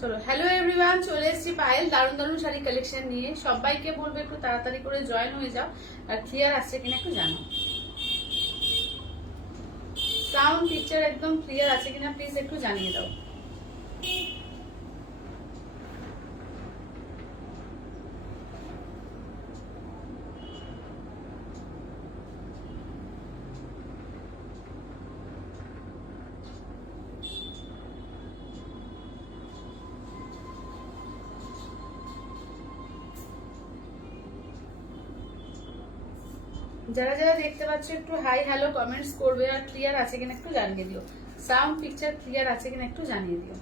চলো hello everyone, চলে এসেছি পায়েল দারুণ দারুণ শাড়ি কালেকশন নিয়ে। সবাইকে বলবো একটু তাড়াতাড়ি করে জয়েন হয়ে যাও, আর ক্লিয়ার আসছে কিনা একটু জানো। সাউন্ড পিকচার একদম ক্লিয়ার আছে কিনা প্লিজ একটু জানিয়ে দাও। যারা যারা দেখতে পাচ্ছ একটু হাই হ্যালো কমেন্টস করবে, আর ক্লিয়ার আছে কিনা একটু জানিয়ে দিও। সাউন্ড পিকচার ক্লিয়ার আছে কিনা একটু জানিয়ে দিও।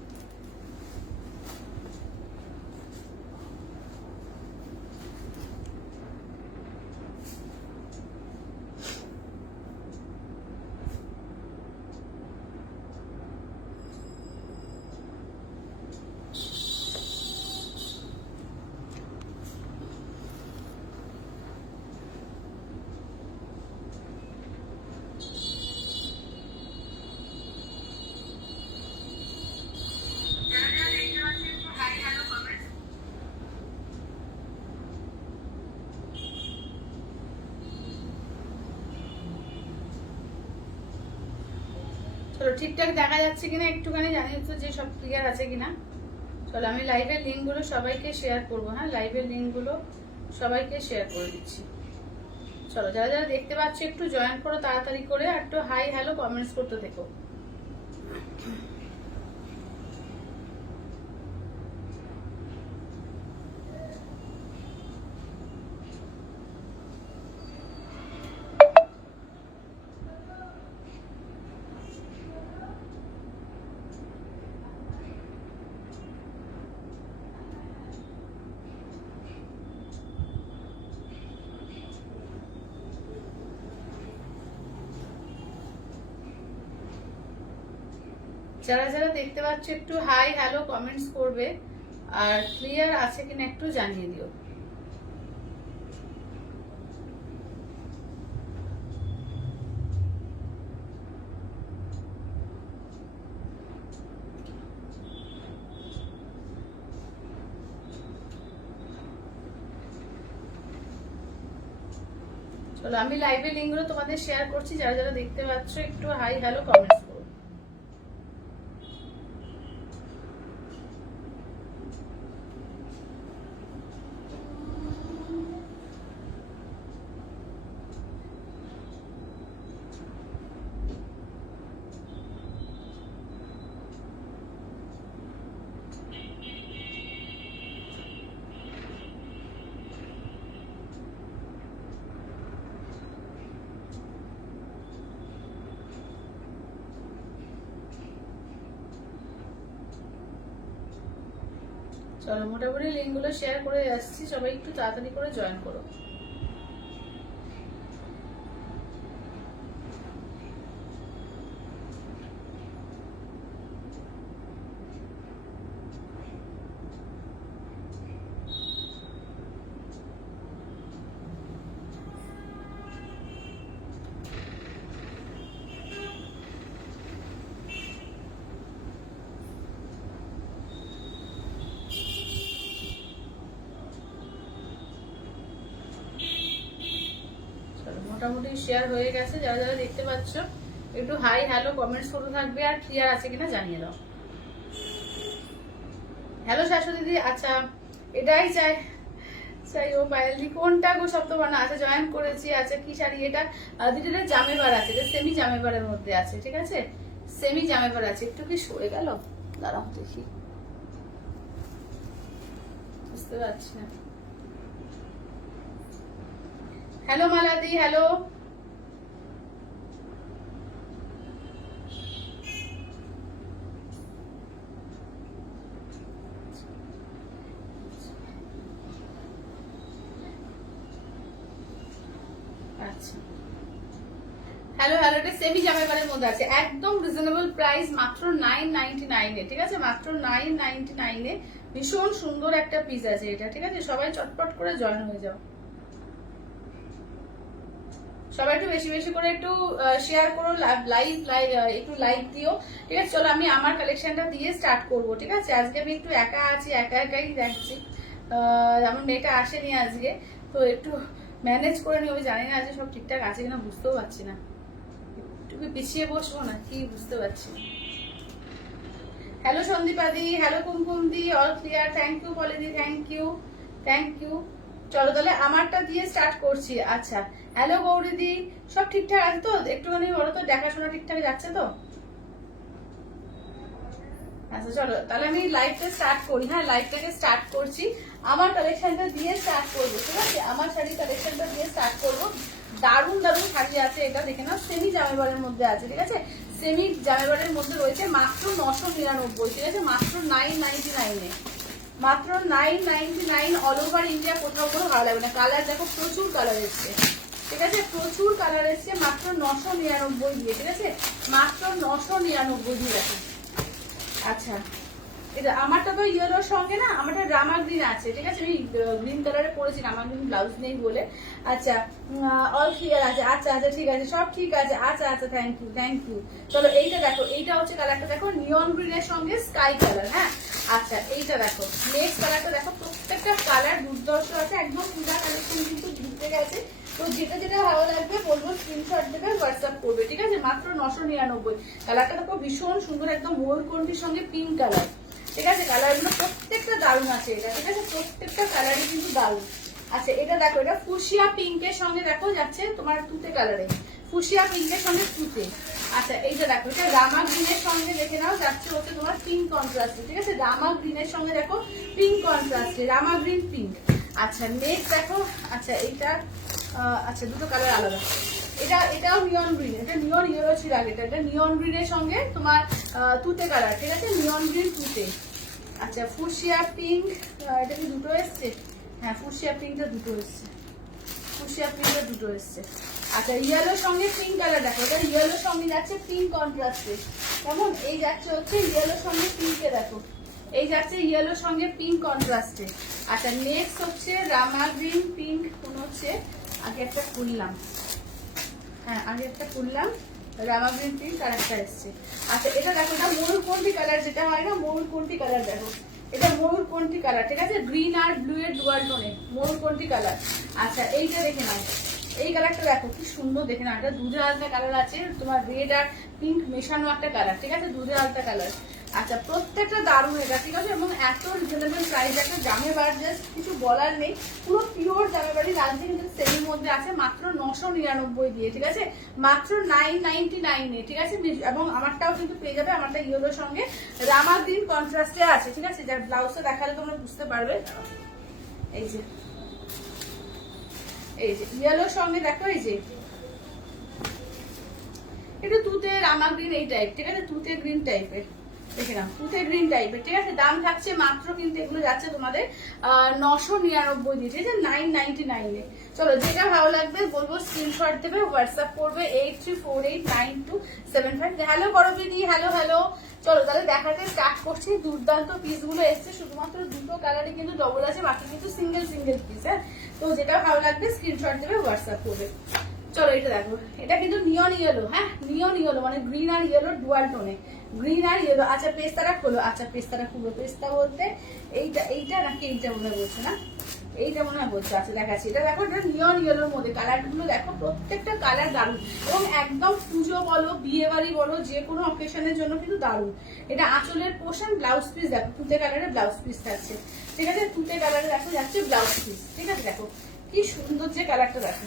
চলো ঠিকঠাক দেখা যাচ্ছে কিনা একটুখানি জানিয়ে দিচ্ছ যে সব ক্লিয়ার আছে কিনা। চলো আমি লাইভের লিঙ্ক গুলো সবাইকে শেয়ার করবো। হ্যাঁ, লাইভের লিঙ্ক গুলো সবাইকে শেয়ার করে দিচ্ছি। চলো যারা যারা দেখতে পাচ্ছ একটু জয়েন করো তাড়াতাড়ি করে, আর একটু হাই হ্যালো কমেন্টস করতে থেকো। যারা যারা দেখতে পাচ্ছ একটু হাই হ্যালো কমেন্টস করবে, আর ক্লিয়ার আছে কিনা একটু জানিয়ে দিও। চলো আমি লাইভের লিঙ্ক গুলো তোমাদের শেয়ার করছি, যারা যারা দেখতে পাচ্ছ একটু হাই হ্যালো কমেন্টস করো। চলো মোটামুটি লিঙ্ক গুলো শেয়ার করে আসছি, সবাই একটু তাড়াতাড়ি করে জয়েন করো। মোটামুটি শেয়ার হয়ে গেছে, যারা যারা দেখতে পাচ্ছ একটু হাই হ্যালো কমেন্টস করতে থাকবে, আর ক্লিয়ার আছে কিনা জানিয়ে দাও। হ্যালো শাশুড়ি দিদি, আচ্ছা এটাই চাই চাই ও পায়েলদি কোনটা গো শব্দবানা আছে, জয়েন করেছি। আচ্ছা কি শাড়ি এটা? দিদিটা জামেবার আছে, এটা সেমি জামেবারের মধ্যে আছে, ঠিক আছে সেমি জামেবার আছে। একটু কি সরে গেল, দাঁড়াও দেখি, বুঝতে পারছি না। হ্যালো মালাদি, হ্যালো। আচ্ছা হ্যালো হ্যালো, এটা সেমি জামাইবারের মধ্যে আছে, একদম রিজনেবল প্রাইস, মাত্র 999 এ, ঠিক আছে মাত্র 999 এ। ভীষণ সুন্দর একটা পিস আছে এটা, ঠিক আছে সবাই চটপট করে জয়েন হয়ে যাও। সবাই একটু বেশি বেশি করে একটু শেয়ার করো, একটু লাইক দিও, ঠিক আছে? চলো আমি আমার কালেকশনটা দিয়ে স্টার্ট করবো, ঠিক আছে? আজকে আমি একটু একা আছি, একাই দেখছি, আমার মেয়েটা আসেনি আজকে, তো একটু ম্যানেজ করে নিই। জানি না আজকে সব ঠিকঠাক আছে কিনা, বুঝতেও পারছি না, একটু পিছিয়ে বসবো না কি বুঝতে পারছি। হ্যালো সন্দীপাদি, হ্যালো কুমকুমদি, অল ক্লিয়ার, থ্যাংক ইউ পলিদি, থ্যাংক ইউ। চলো তাহলে আমারটা দিয়ে স্টার্ট করছি। আচ্ছা, হ্যালো গৌরীদি, সব ঠিকঠাক আছে তো? একটুখানি বলো তো, দেখাশোনা ঠিকঠাক যাচ্ছে তো? আচ্ছা চলো তাহলে আমি লাইভটা স্টার্ট করি। হ্যাঁ, লাইভটাকে স্টার্ট করছি, আমার কালেকশনটা দিয়ে স্টার্ট করবো, ঠিক আছে? আমার শাড়ি কালেকশনটা দিয়ে স্টার্ট করবো। দারুণ দারুণ শাড়ি আছে, এটা দেখে নাও, সেমি জামাইবারের মধ্যে আছে, ঠিক আছে? সেমি জামাইবারের মধ্যে রয়েছে মাত্র 999, ঠিক আছে? মাত্র 999 মাত্র 999, অল ওভার ইন্ডিয়া, কোথাও কোনো ভালো লাগবে না। কালার দেখো, প্রচুর কালার এসছে, ঠিক আছে? প্রচুর কালার এসছে মাত্র 999 দিয়ে, ঠিক আছে? মাত্র 999 দিয়ে দেখো। আচ্ছা, এটা আমারটা তো ইয়েলোর সঙ্গে না, আমারটা রামা গ্রিন আছে, ঠিক আছে? আমি গ্রিন কালারে পরেছি, রামা গ্রিন ব্লাউজ নেই বলে। আচ্ছা, অল ক্লিয়ার আছে। আচ্ছা আচ্ছা, ঠিক আছে, সব ঠিক আছে। আচ্ছা আচ্ছা, থ্যাংক ইউ। চলো এইটা দেখো, এইটা হচ্ছে কালারটা দেখো, নিয়ন গ্রিনের সঙ্গে স্কাই কালার। হ্যাঁ, আচ্ছা এইটা দেখো, নেক্সট কালারটা দেখো, প্রত্যেকটা কালার দুর্দর্শ আছে, একদম পূজা কালেকশন কিন্তু ঢুকে গেছে। তো যেটা যেটা ভালো লাগবে বলবো স্ক্রিনশট দেবে, হোয়াটসঅ্যাপ করবে, ঠিক আছে? মাত্র 999। কালারটা দেখো ভীষণ সুন্দর, একদম ময়ূরকণ্ঠীর সঙ্গে পিঙ্ক কালার, ঠিক আছে? কালারগুলো প্রত্যেকটা দারুণ আছে এটা, ঠিক আছে? প্রত্যেকটা কালারই কিন্তু দারুণ। আচ্ছা এটা দেখো, এটা ফুশিয়া পিঙ্কের সঙ্গে দেখো যাচ্ছে তোমার তুতে কালারে, ফুশিয়া পিঙ্কের সঙ্গে তুতে। আচ্ছা এইটা দেখো, এটা রামা গ্রিনের সঙ্গে দেখে নাও, যাচ্ছে হচ্ছে তোমার পিঙ্ক কন্ট্রাস্টে, ঠিক আছে? রামা গ্রিনের সঙ্গে দেখো পিঙ্ক কন্ট্রাস্টে, রামা গ্রিন পিঙ্ক। আচ্ছা নেক্সট দেখো, আচ্ছা এইটা আচ্ছা দুটো কালার আলাদা, এটাও নিয়ন গ্রিন, এটা নিয়ন ইয়েলো ছিল আগে, এটা নিয়ন গ্রিনের সঙ্গে তোমার তুতে কালার, ঠিক আছে? নিয়ন গ্রিন তুতে। আচ্ছা ফুশিয়া পিঙ্ক, এটা কি দুটো এসছে? হ্যাঁ, ফুশিয়া পিঙ্কটা দুটো এসছে, আচ্ছা ইয়েলোর সঙ্গে পিঙ্ক কালার দেখো, এটা ইয়েলোর সঙ্গে যাচ্ছে পিঙ্ক কন্ট্রাস্টে, কেমন? এই যাচ্ছে হচ্ছে ইয়েলোর সঙ্গে পিঙ্কে দেখো, এই যাচ্ছে ইয়েলোর সঙ্গে পিঙ্ক কন্ট্রাস্টে। আচ্ছা নেক্সট হচ্ছে রামা গ্রিন পিঙ্ক, কোন হচ্ছে আগে একটা খুললাম, হ্যাঁ আগে একটা খুললাম, রামা গ্রিন পিঙ্ক আর একটা এসছে। আচ্ছা এটা দেখো, এটা ময়ূরকণ্ঠী কালার, যেটা হয় না ময়ূরকণ্ঠী কালার, দেখো এটা ময়ূরকণ্ঠী কালার, ঠিক আছে? গ্রিন আর ব্লু এর ডুয়াল টোনে ময়ূরকণ্ঠী কালার। আচ্ছা এইটা দেখে নাও, এই কালারটা দেখো কি সুন্দর, দেখে নাও, এটা দুধে আলতা কালার আছে, তোমার রেড আর পিঙ্ক মেশানো একটা কালার, ঠিক আছে? দুধে আলতা কালার। আচ্ছা প্রত্যেকটা দারুণ এটা, ঠিক আছে? এবং এত রিজনেবল প্রাইস, একটা জামে বার জাস্ট কিছু বলার নেই, পুরো পিওর জামে বাড়ি রাজনীতি কিন্তু সেমির মধ্যে আছে মাত্র 999 দিয়ে, ঠিক আছে? মাত্র 999 ঠিক আছে? এবং আমারটাও কিন্তু পেয়ে যাবে, আমারটা ইয়েলোর সঙ্গে রামা গ্রিন কন্ট্রাস্টে আছে, ঠিক আছে? যার ব্লাউজটা দেখালে তোমরা বুঝতে পারবে। এই যে ইয়েলোর সঙ্গে দেখো, এই যে এটা তুতে রামা গ্রিন এই টাইপ, ঠিক আছে? তুতে গ্রিন টাইপের, দেখে নাও তুতে গ্রিন টাইপের, ঠিক আছে? দাম থাকছে মাত্র কিন্তু এগুলো যাচ্ছে তোমাদের 999 দিয়ে, ঠিক আছে? 999 এ। চলো যেটা ভালো লাগবে বলবো স্ক্রিনশট দেবে, হোয়াটসঅ্যাপ করবে 83489275। হ্যালো করবিদি, হ্যালো। চলো তাহলে দেখাতে স্টার্ট করছি। দুর্দান্ত পিস গুলো এসছে, শুধুমাত্র দুটো কালারই কিন্তু ডবল আছে, বাকি কিন্তু সিঙ্গেল পিস। হ্যাঁ, তো যেটা ভালো লাগবে স্ক্রিনশট দেবে, হোয়াটসঅ্যাপ করবে। চলো এটা দেখো, এটা কিন্তু নিয়ন ইয়েলো, হ্যাঁ নিয়ন ইয়েলো মানে গ্রিন আর ইয়েলো ডুয়াল টোনে, গ্রিন আর ইয়েলো। আচ্ছা পেস্তাটা খোলো, আচ্ছা পেস্তাটা খুলো, পেস্তা বলতে এইটা নাকি এইটা মনে বলছে না, এইটা মনে হয় বলছে। আচ্ছা দেখাচ্ছি, এটা দেখো, এটা নিয়ন ইয়েলোর মধ্যে, কালার গুলো দেখো প্রত্যেকটা কালার দারুণ, এবং একদম পুজো বলো বিয়ে বাড়ি বলো যে কোনো অকেশনের জন্য কিন্তু দারুণ। এটা আঁচলের পোর্শন, ব্লাউজ পিস দেখো তুতে কালারের ব্লাউজ পিস থাকছে, ঠিক আছে? তুতে কালারে দেখো যাচ্ছে ব্লাউজ পিস, ঠিক আছে? দেখো কি সুন্দর যে কালারটা দেখো,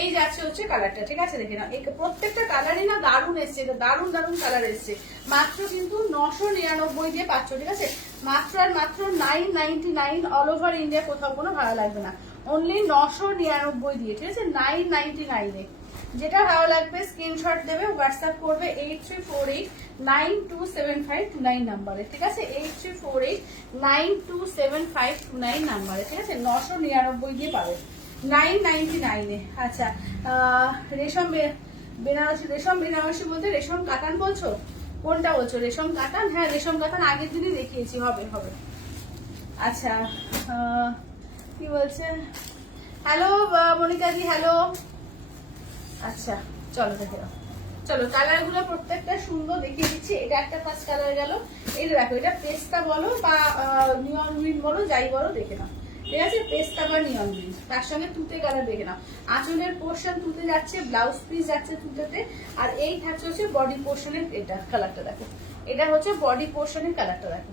এই যাচ্ছে হচ্ছে কালারটা, ঠিক আছে? দেখে নাও, এই প্রত্যেকটা কালারই না দারুণ এসছে, দারুণ কালার এসছে। মাত্র কিন্তু 999 দিয়ে পাচ্ছ, ঠিক আছে? মাত্র আর মাত্র 999, অল ওভার ইন্ডিয়া, কোথাও কোনো ভালো লাগবে না, অনলি 999 দিয়ে, ঠিক আছে? 999 এ। যেটা ভালো লাগবে স্ক্রিনশট দেবে, হোয়াটসঅ্যাপ করবে 8348927529 নাম্বারে, ঠিক আছে? 8348927529 নাম্বারে, ঠিক আছে? 999 দিয়ে পাবে, 999 এ। আচ্ছা রেশম বেনারসি বলতে রেশম কাতান বলছো? কোনটা বলছো? রেশম কাতান? হ্যাঁ রেশম কাতান আগের দিনই দেখিয়েছি, হবে। আচ্ছা কি বলছে? হ্যালো মনিকাজি, হ্যালো আচ্ছা চলো দেখে নাও। চলো কালার গুলো প্রত্যেকটা সুন্দর দেখিয়ে দিচ্ছি। এটা একটা ফার্স্ট কালার গেল। এটা দেখো, এটা পেস্তা বলো বা নিয়ন গ্রিন বলো, যাই বলো দেখে নাও। ঠিক আছে, পেস্তা বা নিয়ন গ্রিন, তার সঙ্গে তুতে কালার দেখে নাও। আঁচলের পোর্শন তুতে যাচ্ছে, ব্লাউজ পিস যাচ্ছে তুতেতে, আর এই থাকছে হচ্ছে বডি পোর্শনের এটা কালারটা দেখো। এটা হচ্ছে বডি পোর্শনের কালারটা দেখো।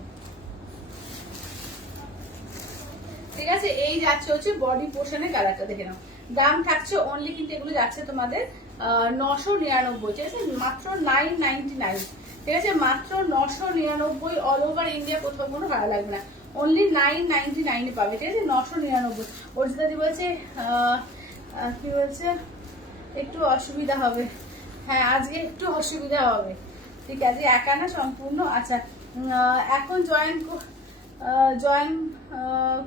ঠিক আছে, এই যাচ্ছে হচ্ছে বডি পোর্শনের কালারটা দেখে নাও। দাম থাকছে অনলি কিন্তু এগুলো যাচ্ছে তোমাদের 999, ঠিক আছে, মাত্র 999। ঠিক আছে, মাত্র 999, অল ওভার ইন্ডিয়া, কোথাও কোনো ভাড়া লাগবে না, অনলি 999 পাবে। ঠিক আছে, 999। অর্জিতাদি বলছে কি বলছে, একটু অসুবিধা হবে। হ্যাঁ আজকে একটু অসুবিধা হবে, ঠিক আছে, একা না সম্পূর্ণ। আচ্ছা এখন জয়েন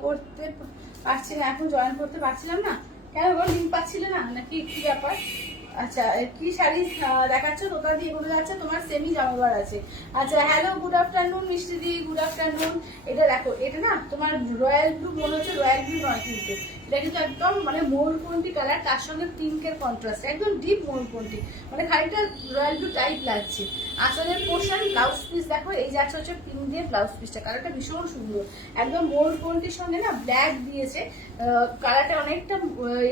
করতে পারছি না, এখন জয়েন করতে পারছিলাম না কেন গো, লিঙ্ক পাচ্ছিলে না নাকি কি ব্যাপার? আচ্ছা কি শাড়ি দেখাচ্ছ? তোতা দিয়ে এগুলো যাচ্ছে তোমার সেমি জামাবার আছে। আচ্ছা হ্যালো, গুড আফটারনুন মিষ্টি দি, গুড আফটারনুন। এটা দেখো, এটা না তোমার রয়্যাল ব্লু মনে হচ্ছে, রয়্যাল ব্লু নয় কিন্তু, এটা কিন্তু একদম মানে ময়ূরকণ্ঠী কালার, তার সঙ্গে পিঙ্কের কন্ট্রাস্ট, একদম ডিপ ময়ূরকণ্ঠী, মানে খানিকটা রয়্যাল ব্লু টাইপ লাগছে। আঁচলের পোর্শন ব্লাউজ পিস দেখো, এই যাচ্ছে হচ্ছে পিঙ্ক দিয়ে ব্লাউজ পিসটা, কালারটা ভীষণ সুন্দর, একদম ময়ূরকণ্ঠীর সঙ্গে না ব্ল্যাক দিয়েছে, কালারটা অনেকটা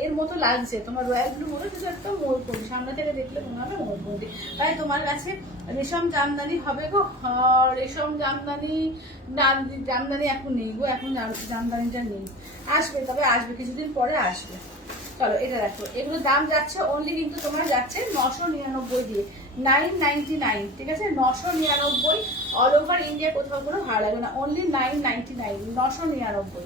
এর মতো লাগছে তোমার রয়্যাল ব্লু মতো, কিন্তু একদম ময়ূরকণ্ঠী, সামনে থেকে দেখলে মনে হবে ময়ূরকণ্ঠী। তাই তোমার কাছে রেশম জামদানি হবে গো, রেশম জামদানি না, জামদানি এখন নেই গো, এখন জামদানিটা নেই, আসবে, তবে আসবে কিছুদিন পরে আসবে। চলো এটা দেখো, এগুলো দাম যাচ্ছে অনলি কিন্তু তোমার যাচ্ছে 999 দিয়ে, 999। ঠিক আছে, 999, অল ওভার ইন্ডিয়া, কোথাও কোনো ভাড়া লাগবে না, অনলি 999, 999।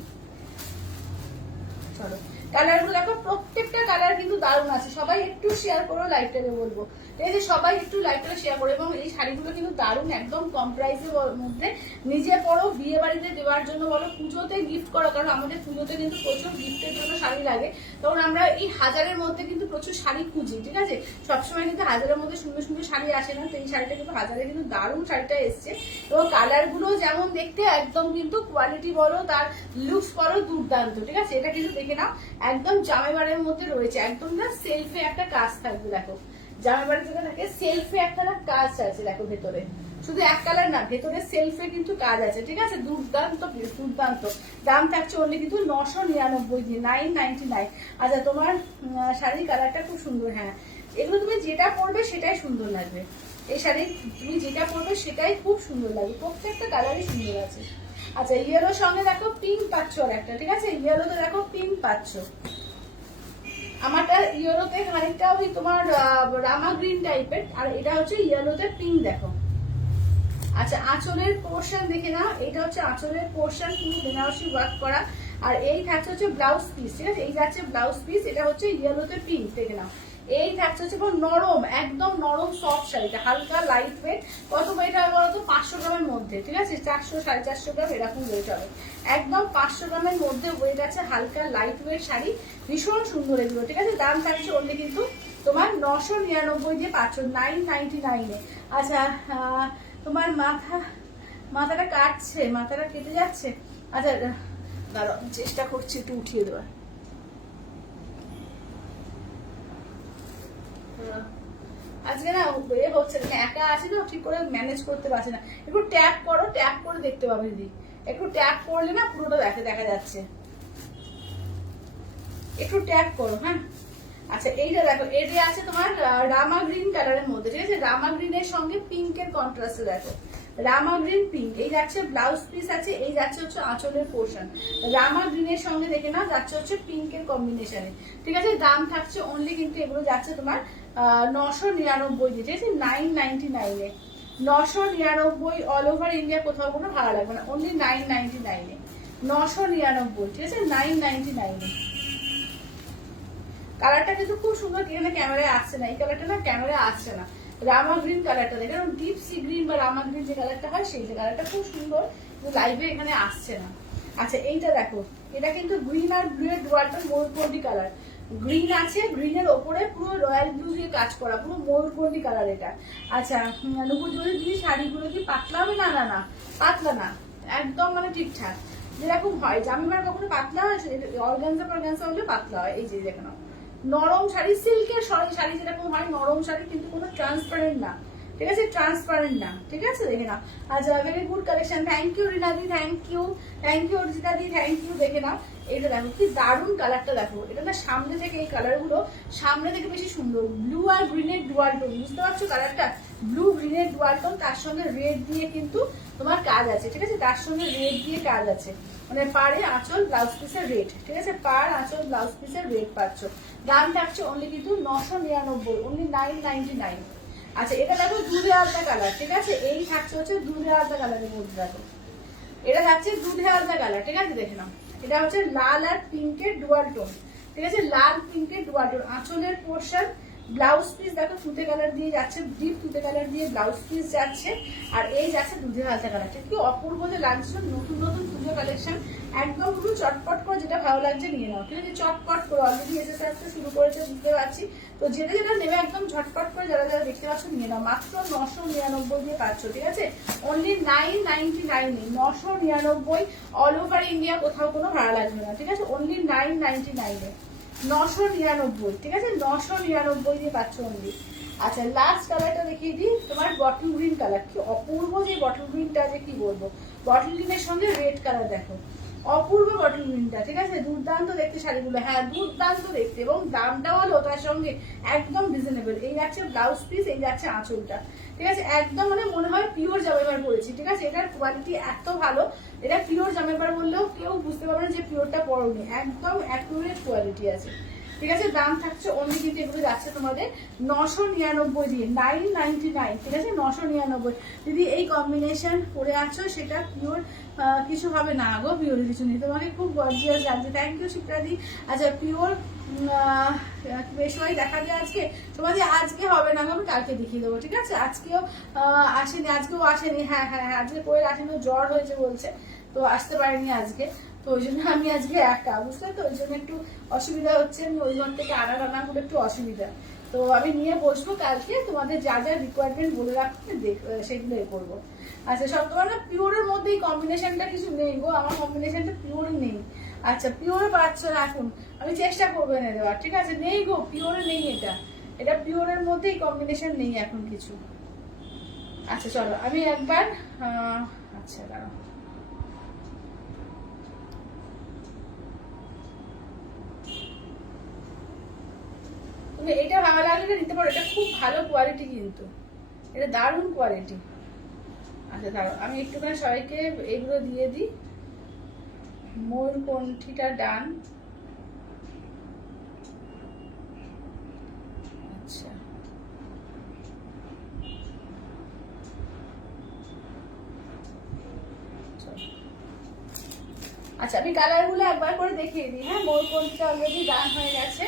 চলো কালার গুলো দেখো, প্রত্যেকটা কালার কিন্তু দারুণ আছে। সবাই একটু শেয়ার করো লাইভটাকে, বলবো ঠিক আছে, সবাই একটু লাইভটাকে শেয়ার করো। এবং এই শাড়িগুলো কিন্তু দারুণ, একদম কম প্রাইসের মধ্যে, নিজে পরো, বিয়ে বাড়িতে দেওয়ার জন্য বলো, পুজোতে গিফট করো, কারণ আমাদের পুজোতে কিন্তু প্রচুর গিফটের জন্য শাড়ি লাগে, তখন আমরা এই হাজারের মধ্যে কিন্তু প্রচুর শাড়ি খুঁজি। ঠিক আছে, সবসময় কিন্তু হাজারের মধ্যে সুন্দর সুন্দর শাড়ি আসে না, তো এই শাড়িটা কিন্তু হাজারে কিন্তু দারুণ শাড়িটা এসছে, এবং কালার গুলো যেমন দেখতে একদম কিন্তু কোয়ালিটি বলো, তার লুকস বলো দুর্দান্ত। ঠিক আছে, এটা কিন্তু দেখে নাও, একদম জামাইবারের মধ্যে রয়েছে, একদম না সেলফে একটা কাজ থাকবে, দেখো জামাইবাড়ি থেকে থাকে সেলফে একটা না কাজ আছে, দেখো ভেতরে শুধু এক কালার না, ভেতরে সেলফে কিন্তু কাজ আছে। ঠিক আছে, দুর্দান্ত দুর্দান্ত। দাম থাকছে অনলি কিন্তু 999 দিয়ে, 999। আচ্ছা তোমার শাড়ির কালারটা খুব সুন্দর। হ্যাঁ এগুলো তুমি যেটা পরবে সেটাই সুন্দর লাগবে, এই শাড়ি তুমি যেটা পরবে সেটাই খুব সুন্দর লাগবে, প্রত্যেকটা কালারই সুন্দর আছে। আচ্ছা ইয়েলোর সঙ্গে দেখো পিঙ্ক পাচ্ছ আর একটা, ঠিক আছে, ইয়েলোতে দেখো পিঙ্ক পাচ্ছ, আমারটা ইয়েলোতে খানিকটা ওই তোমার রামা গ্রিন টাইপের, আর এটা হচ্ছে ইয়েলোতে পিঙ্ক দেখো। আচ্ছা আঁচলের পোর্শন দেখে নাও, এটা হচ্ছে আঁচলের পোর্শন, পুরো বেনারসি ওয়ার্ক করা, আর এই থাকছে হচ্ছে ব্লাউজ পিস। ঠিক আছে, এই যাচ্ছে ব্লাউজ পিস, এটা হচ্ছে ইয়েলোতে পিঙ্ক দেখে নাও। এই থাকছে হচ্ছে নরম, একদম নরম সফট শাড়িটা, হালকা লাইট ওয়েট। কত ওয়েট হবে বলতো? 500 গ্রামের মধ্যে। ঠিক আছে, 400 450 গ্রাম এরকম ওয়েট হবে, একদম 500 গ্রামের মধ্যে ওয়েট আছে, হালকা লাইট ওয়েট শাড়ি, ভীষণ সুন্দর এগুলো। ঠিক আছে, দাম থাকছে অনলি কিন্তু তোমার 999 দিয়ে পাচ্ছ, 999 এ। আচ্ছা তোমার মাথাটা কাটছে, মাথাটা কেটে যাচ্ছে। আচ্ছা দাঁড়াও, চেষ্টা করছি একটু উঠিয়ে দেওয়ার। আজকে না এ হচ্ছে না, একা আছি তো, ঠিক করে ম্যানেজ করতে পারছি না। একটু ট্যাপ করো, ট্যাপ করে দেখতে পাবে দিদি, একটু ট্যাপ করলে না পুরোটা দেখা যাচ্ছে, একটু ট্যাপ করো। হ্যাঁ আচ্ছা এইটা দেখো, এটা আছে তোমার রামা গ্রিন কালারের মধ্যে। ঠিক আছে, রামা গ্রিনের সঙ্গে পিঙ্কের কন্ট্রাস্টে দেখো, রামা গ্রিন পিঙ্ক। এই যাচ্ছে ব্লাউজ পিস আছে, এই যাচ্ছে হচ্ছে আঁচলের পোর্শন, রামা গ্রিনের সঙ্গে দেখে না যাচ্ছে হচ্ছে পিঙ্কের কম্বিনেশনে। ঠিক আছে, দাম থাকছে অনলি কিন্তু এগুলো যাচ্ছে তোমার 999 দিয়ে। ঠিক আছে, 999 এ, 999, অল ওভার ইন্ডিয়া, কোথাও কোনো ভাড়া লাগবে না, অনলি 999 এ, 999। ঠিক আছে, 999 এ। কালারটা কিন্তু খুব সুন্দর, এখানে ক্যামেরায় আসছে না, এই কালারটা না ক্যামেরায় আসছে না, রামা গ্রিন কালারটা দেখে, ডিপ সি গ্রিন বা রামা গ্রিন যে কালারটা হয় সেই যে কালারটা খুব সুন্দর, লাইভে এখানে আসছে না। আচ্ছা এইটা দেখো, এটা কিন্তু গ্রিন আর ব্লু এর ডুয়ালটা ময়ূরকণ্ঠী কালার, গ্রিন আছে, গ্রিনের ওপরে পুরো রয়্যাল ব্লু দিয়ে কাজ করা, পুরো ময়ূরকণ্ঠী কালার এটা। আচ্ছা নুপুর যদি দিদি শাড়িগুলো কি পাতলা হবে? না না না, পাতলা না, একদম মানে ঠিকঠাক যেরকম হয়। জামিমার কখনো পাতলা হয়? অর্গানজা হলে পাতলা হয়, এই যে দেখো নরম শাড়ি, সিল্কের শাড়ি যেরকম হয় নরম শাড়ি, কিন্তু কোনো ট্রান্সপারেন্ট না, ঠিক আছে, ট্রান্সপারেন্ট না, ঠিক আছে, দেখে নাও। আচ্ছা, very good collection, thank you রিনাদি, থ্যাংক ইউ অর্জিতা দি, থ্যাংক ইউ। দেখে নাও এটা, দেখো কি দারুণ কালারটা, দেখো এটা না সামনে থেকে, এই কালারগুলো সামনে থেকে বেশি সুন্দর। ব্লু আর গ্রিনের ডুয়াল টোন, বুঝতে পারছো কালারটা? ব্লু গ্রিনের ডুয়াল টোন, তার সঙ্গে রেড দিয়ে কিন্তু তোমার কাজ আছে, ঠিক আছে, তার সঙ্গে রেড দিয়ে কাজ আছে, মানে পাড়ে আঁচল ব্লাউজ পিসের রেড, ঠিক আছে, পাড় আঁচল ব্লাউজ পিসের রেড পাচ্ছ। দাম থাকছে অনলি কিন্তু 999, অনলি 999। আচ্ছা, এটা দেখো দুধে আলতা কালার, ঠিক আছে, এই থাকছে হচ্ছে দুধে আলতা কালারের মধ্যে, দেখো এটা থাকছে দুধে আলতা কালার, ঠিক আছে, দেখে নাও। এটা হচ্ছে লাল আর পিঙ্কের ডুয়াল টোন, ঠিক আছে, লাল পিঙ্কের ডুয়াল টোন। আঁচলের পোর্শন, ব্লাউজ পিস দেখো তুতে কালার দিয়ে যাচ্ছে, ডিপ তুতে কালার দিয়ে ব্লাউজ পিস যাচ্ছে, আর এই যাচ্ছে দুধের আলতা কালারটা। কি অপূর্ব যে লাগছে, নতুন নতুন পুজো কালেকশন, একদম পুরো চটপট করে যেটা ভালো লাগছে নিয়ে নাও, ঠিক আছে, চটপট করে। অলরেডি এসে আসতে শুরু করেছে, বুঝতে পারছি, তো যেটা যেটা নেবে একদম ঝটপট করে, যারা যারা দেখতে পাচ্ছ নিয়ে নাও। মাত্র 999 দিয়ে পাচ্ছ, ঠিক আছে, অনলি 999, 999, অল ওভার ইন্ডিয়া, কোথাও কোনো ভাড়া লাগবে না, ঠিক আছে, অনলি 999 এ 999, ঠিক আছে, 999 দিয়ে পাচ্ছ অনলি। আচ্ছা, লাস্ট কালারটা দেখিয়ে দিই, তোমার বটল গ্রিন কালার। কি অপূর্ব যে বটল গ্রিনটা, যে কি বলবো, বটল গ্রিনের সঙ্গে রেড কালার, দেখো অপূর্ব বটল গ্রিনটা, ঠিক আছে, দুর্দান্ত দেখতে শাড়িগুলো, হ্যাঁ দুর্দান্ত দেখতে, এবং দামটাও হলো তার সঙ্গে একদম রিজনেবল। এই যাচ্ছে ব্লাউজ পিস, এই যাচ্ছে আঁচলটা, ঠিক আছে, একদম মানে মনে হয় পিওর জামাইবার পরেছি, ঠিক আছে, এটার কোয়ালিটি এত ভালো, এটা পিওর জামাইবার বললেও কেউ বুঝতে পারবে না যে পিওরটা পরনি, একদম অ্যাকুরেট কোয়ালিটি আছে, ঠিক আছে। দাম থাকছে অনলি কিন্তু এগুলো যাচ্ছে তোমাদের 999 দিয়ে, 999, ঠিক আছে, 999। যদি এই কম্বিনেশন পরে আছো, সেটা পিওর কিছু হবে না গো, পিওর কিছু নেই, তোমাকে খুব গর্জিয়াস লাগছে, থ্যাংক ইউ শিপ্রাদি। আচ্ছা, পিওর বেশি দেখা যায় আজকে, তোমাদের আজকে হবে না, আমি কালকে দেখিয়ে দেবো, ঠিক আছে। আজকেও আসেনি, আজকেও আসেনি, হ্যাঁ হ্যাঁ হ্যাঁ, আজকে কোয়েল আসেনি, জ্বর হয়েছে বলছে, তো আসতে পারিনি আজকে, তো ওই জন্য আমি আজকে একা, বুঝলে তো, ওই জন্য একটু অসুবিধা হচ্ছে, ওই ঘর থেকে আনা টানা করে একটু অসুবিধা, তো আমি নিয়ে বসবো কালকে, তোমাদের যা যা রিকোয়ারমেন্ট বলে রাখবে সেগুলো এ করবো। আচ্ছা, সব তোমার না পিওরের মধ্যে কম্বিনেশনটা কিছু নেই গো, আমার কম্বিনেশনটা পিওরই নেই। আচ্ছা, পিওরে পাচ্ছ না এখন, আমি চেষ্টা করবো এনে দেওয়ার, ঠিক আছে, নেই গো, পিওরে নেই, এটা পিওরের মধ্যেই কম্বিনেশন নেই এখন কিছু। আচ্ছা চলো, আমি একবার আচ্ছা দাঁড়াও, তুমি এটা ভালো লাগলে নিতে পারো, এটা খুব ভালো কোয়ালিটি, কিন্তু এটা দারুণ কোয়ালিটি। আচ্ছা দাঁড়াও, আমি একটুখানি সবাইকে এগুলো দিয়ে দিই, ময়ূরকণ্ঠীটা ডান। আচ্ছা, আচ্ছা আমি কালারগুলো একবার করে দেখিয়ে দিই, হ্যাঁ, ময়ূরকণ্ঠীটা অলরেডি ডান হয়ে গেছে।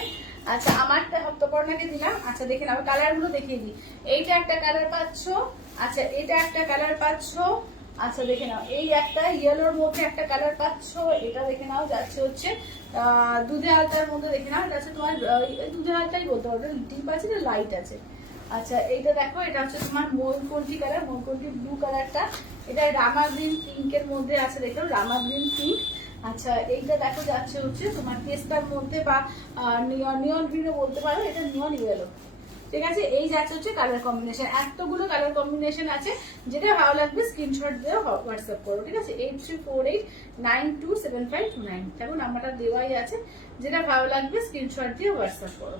আচ্ছা, আমারটা সপ্তপর্ণাকে দিলাম। আচ্ছা, দেখে নাও কালারগুলো দেখিয়ে দিই, এইটা একটা কালার পাচ্ছ, আচ্ছা এটা একটা কালার পাচ্ছ, আচ্ছা দেখে নাও এই একটা ইয়েলোর মধ্যে একটা কালার পাচ্ছ, এটা দেখে নাও যাচ্ছে হচ্ছে দুধে আলতার মধ্যে, দেখে নাও এটা হচ্ছে তোমার দুধে আলতাই বলতে পারো, ডিপ আছে না লাইট আছে। আচ্ছা, এইটা দেখো, এটা হচ্ছে তোমার ময়ূরকণ্ঠী কালার, ময়ূরকণ্ঠী ব্লু কালারটা, এটা রামা গ্রিন পিঙ্কের মধ্যে আছে, দেখো রামা গ্রিন পিঙ্ক। আচ্ছা, এইটা দেখো যাচ্ছে হচ্ছে তোমার পেস্টার মধ্যে বা নিয়ন গ্রিনও বলতে পারো, এটা নিয়ন ইয়েলো, ঠিক আছে। এই যাচ্ছে হচ্ছে কালার কম্বিনেশন, এতগুলো কালার কম্বিনেশন আছে, যেটা ভালো লাগবে স্ক্রিনশট দিয়ে হোয়াটসঅ্যাপ করো, ঠিক আছে। 8348927529 দেখো নাম্বারটা দেওয়াই আছে, যেটা ভালো লাগবে স্ক্রিনশট দিয়ে হোয়াটসঅ্যাপ করো।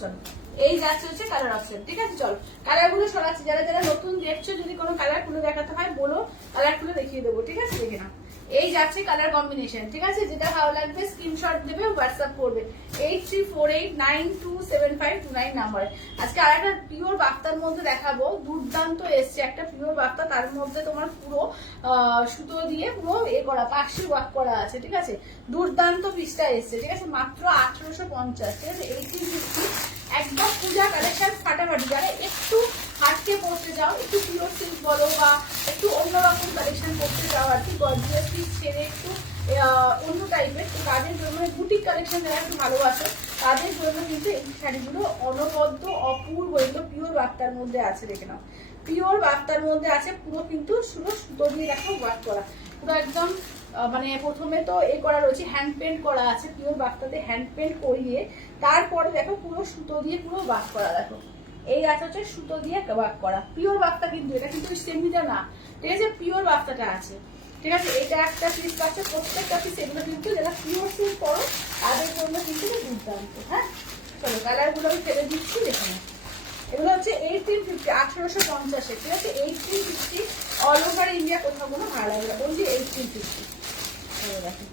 চলো, এই যাচ্ছে হচ্ছে কালার অপশন, ঠিক আছে। চলো কালার গুলো সরাচ্ছি, যারা যারা নতুন দেখছো, যদি কোনো কালার গুলো দেখাতে হয় বলো, কালার গুলো দেখিয়ে দেবো, ঠিক আছে। দেখে নাও, এই যাচ্ছে কালার কম্বিনেশন, ঠিক আছে, যেটা ভালো লাগবে স্ক্রিনশট দেবে, হোয়াটসঅ্যাপ করবে 8348927529 নাম্বারে। আজকে আর একটা পিওর বাফতার মধ্যে দেখাবো, দুর্দান্ত এসছে একটা পিওর বাফতা, তার মধ্যে তোমার পুরো সুতো দিয়ে পুরো এ করা পাশে ওয়ার্ক করা আছে, ঠিক আছে, দুর্দান্ত পিসটা এসছে, ঠিক আছে, মাত্র 1850, ঠিক আছে, 1850, একদম পূজা কালেকশন ফাটাফাটি। যারা একটু হাটকে পড়তে যাও, একটু পিওর সিল্ক বলো বা একটু অন্যরকম কালেকশন করতে যাও আর কি, গর্জিয়াস পিস ছেড়ে একটু অন্য টাইপের, তো তাদের জন্য বুটিক কালেকশন যারা একটু ভালোবাসো, তাদের জন্য কিন্তু এই শাড়িগুলো অনবদ্য অপূর্ব, এগুলো পিওর বার্তার মধ্যে আছে, দেখে নাও পিওর বার্তার মধ্যে আছে, পুরো কিন্তু শুধু সুতো দিয়ে দেখো ওয়ার্ক করা, পুরো একদম মানে প্রথমে তো এ করা রয়েছে, হ্যান্ড পেন্ট করা আছে, পিওর বার্তাতে হ্যান্ড পেন্ট করিয়ে তারপরে দেখো পুরো সুতো দিয়ে পুরো ওয়ার্ক করা, দেখো এই আছে হচ্ছে সুতো দিয়ে ওয়ার্ক করা পিওর বার্তা, কিন্তু এটা কিন্তু সেমিটা না, ঠিক আছে, পিওর বার্তাটা আছে, ঠিক আছে। এটা একটা পিস পাচ্ছে, প্রত্যেকটা পিস এগুলো কিন্তু যারা পিওর সিল্ক করো তাদের জন্য কিন্তু দুর্দান্ত। হ্যাঁ চলো কালারগুলো আমি ফেলে দিচ্ছি, দেখুন এগুলো হচ্ছে 1850, 1850, ঠিক আছে, 1850 অল ওভার ইন্ডিয়া, কোথাও কোনো ভালো লাগবে না, বলছি 1850। দেখেন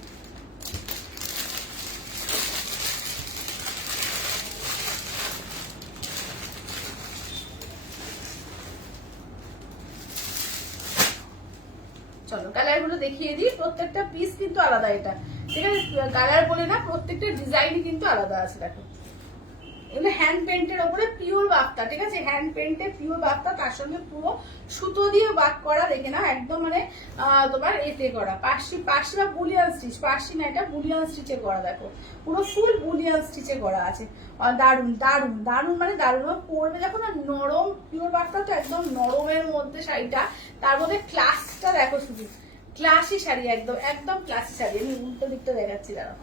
চলো কালারগুলো দেখিয়ে দিই, প্রত্যেকটা পিস কিন্তু আলাদা, এটা ঠিক আছে, কালার বলে না, প্রত্যেকটা ডিজাইনই কিন্তু আলাদা আছে, দেখো এগুলো হ্যান্ড পেন্টের ওপরে পিওর বার্তা, ঠিক আছে, হ্যান্ড পেন্টে পিওর বার্তা, তার সঙ্গে পুরো সুতো দিয়ে বাক করা, দেখে না একদম মানে তোমার এতে করা পার্সি বা বুলিয়ান স্টিচ, পার্সি না এটা বুলিয়ান স্টিচে করা, দেখো পুরো ফুল বুলিয়ান স্টিচে করা আছে, দারুন দারুন দারুন, মানে দারুন পরবে যখন নরম, পিওর বার্তা তো একদম নরমের মধ্যে শাড়িটা, তার মধ্যে ক্লাসটা দেখো, শুধু ক্লাসি শাড়ি, একদম একদম ক্লাসি শাড়ি। আমি উল্টো দিকটা দেখাচ্ছি, দাঁড়াও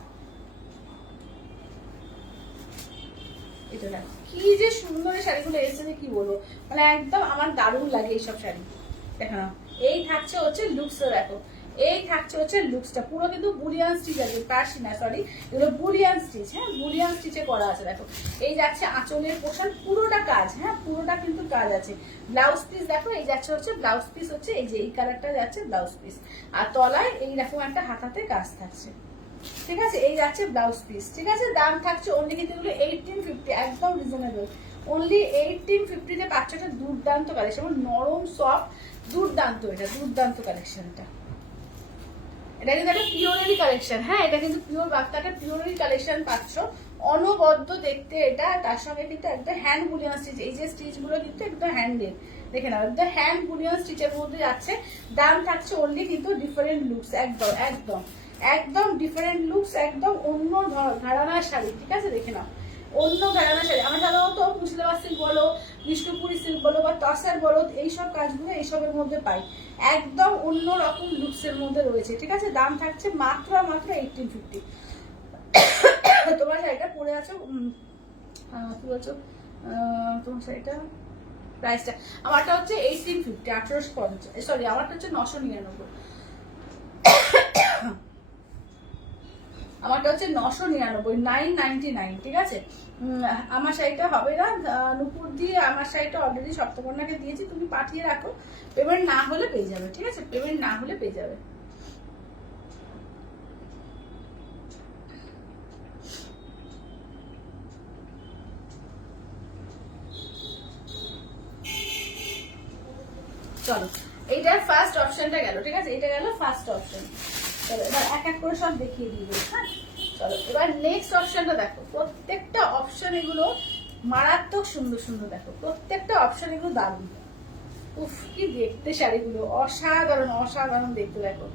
এটা দেখো কি যে সুন্দর এই শাড়িগুলো এসেছে, কি বলবো, মানে একদম আমার দারুণ লাগে এইসব শাড়ি, দেখো না এই থাকছে হচ্ছে লুকসটা, দেখো এই থাকছে হচ্ছে লুকসটা, পুরো কিন্তু বুলিয়ান স্টিচ আছে, পার্সি না সরি, এগুলো বুলিয়ান স্টিচ, হ্যাঁ বুলিয়ান স্টিচে করা আছে, দেখো এই যাচ্ছে আঁচলের পোশাক, পুরোটা কাজ, হ্যাঁ পুরোটা কিন্তু কাজ আছে, ব্লাউজ পিস দেখো এই যাচ্ছে হচ্ছে ব্লাউজ পিস, হচ্ছে এই যে এই কালারটা যাচ্ছে ব্লাউজ পিস, আর তলায় এইরকম একটা হাতাতে কাজ থাকছে, ঠিক আছে, এই যাচ্ছে ব্লাউজ পিস, ঠিক আছে, দাম থাকছে অনলি কিন্তু এগুলো 1850, একদম রিজনেবল, অনলি 1850-তে পাচ্ছ একটা দুর্দান্ত কালেকশন, নরম সফট দুর্দান্ত, এটা দুর্দান্ত কালেকশনটা, এটা কিন্তু একটা পিওরেরই কালেকশন, হ্যাঁ এটা কিন্তু পিওর বার্তাটা পিওরেরই কালেকশন পাচ্ছ, অনবদ্য দেখতে এটা, তার সঙ্গে কিন্তু একদম হ্যান্ড বুলিয়ান স্টিচ, এই যে স্টিচ গুলো কিন্তু একদম হ্যান্ডের, দেখে নাও একদম হ্যান্ড বুলিয়ান স্টিচের মধ্যে যাচ্ছে, দাম থাকছে অনলি কিন্তু ডিফারেন্ট লুকস, একদম একদম একদম ডিফারেন্ট লুকস, একদম অন্য ঘরানার শাড়ি, ঠিক আছে, দেখে নাও অন্য ঘরানার শাড়ি, আমরা সাধারণত মুর্শিদাবাদ সিল্ক বলো, বিষ্ণুপুরি সিল্ক বলো বা তসার বলো, এইসব কাজগুলো এইসবের মধ্যে পাই, একদম অন্য রকম লুকসের মধ্যে রয়েছে, ঠিক আছে, দাম থাকছে মাত্র মাত্র 1850। তোমার শাড়িটা পরে আছো কি বলছো, তোমার শাড়িটা প্রাইসটা আমারটা হচ্ছে 1850, 1850, সরি আমারটা হচ্ছে 999, আমারটা হচ্ছে 999, 999, ঠিক আছে, আমার শাড়িটা হবে না নুপুর দিয়ে, আমার শাড়িটা অলরেডি সপ্তকন্যাকে দিয়েছি, তুমি পাঠিয়ে রাখো, পেমেন্ট না হলে পেয়ে যাবে, ঠিক আছে, পেমেন্ট না হলে পেয়ে যাবে। চলো এইটার ফার্স্ট অপশনটা গেল, ঠিক আছে, এটা গেল ফার্স্ট অপশন, চলো এবার এক এক করে সব দেখিয়ে দিই, হ্যাঁ চলো এবার নেক্সট অপশনটা দেখো, প্রত্যেকটা অপশন এগুলো মারাত্মক সুন্দর সুন্দর, দেখো প্রত্যেকটা অপশন এগুলো দারুণ, উফ কি দেখতে শাড়িগুলো, অসাধারণ অসাধারণ দেখতে, দেখো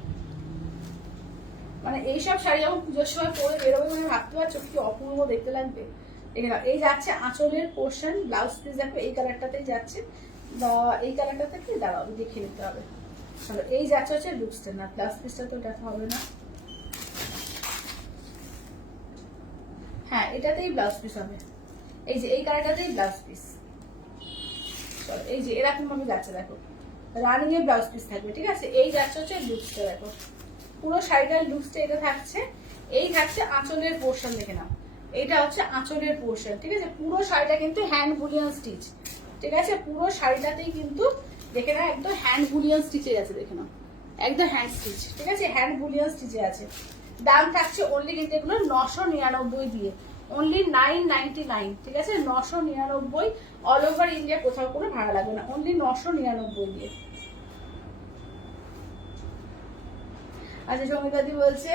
মানে এইসব শাড়ি যখন পুজোর সময় পরে বেরোবে, মানে ভাবতে পারছো কি অপূর্ব দেখতে লাগবে, এই যাচ্ছে আঁচলের পোর্শন, ব্লাউজ পিস দেখো এই কালারটাতেই যাচ্ছে, এই কালারটাতে কি দাঁড়াও দেখে নিতে হবে, চলো এই যাচ্ছে হচ্ছে লুকসটা, না ব্লাউজ পিসটা তো দেখা হবে না, হ্যাঁ এটাতেই ব্লাউজ পিস হবে, এই যে এই কালারটাতেই ব্লাউজ পিস, চলো এই যে এরকম ভাবে যাচ্ছে, দেখো রানিং এর ব্লাউজ পিস থাকবে, ঠিক আছে, এই যাচ্ছে হচ্ছে লুকসটা, দেখো পুরো শাড়িটার লুকসটা এটা থাকছে, এই থাকছে আঁচলের পোর্শন, দেখে নাও এইটা হচ্ছে আঁচলের পোর্শন, ঠিক আছে, পুরো শাড়িটা কিন্তু হ্যান্ড বুলিয়ান স্টিচ, ঠিক আছে, পুরো শাড়িটাতেই কিন্তু দেখে নাও একদম হ্যান্ড বুলিয়ান স্টিচে আছে, দেখে নাও একদম হ্যান্ড স্টিচ, ঠিক আছে, হ্যান্ড বুলিয়ান স্টিচে আছে, দাম থাকছে অনলি কিন্তু এগুলো 999 দিয়ে, অনলি 999, ঠিক আছে, 999, অল ওভার ইন্ডিয়া, কোথাও কোনো ভাড়া লাগবে না, অনলি 999 দিয়ে। আচ্ছা সঙ্গীতাদি বলছে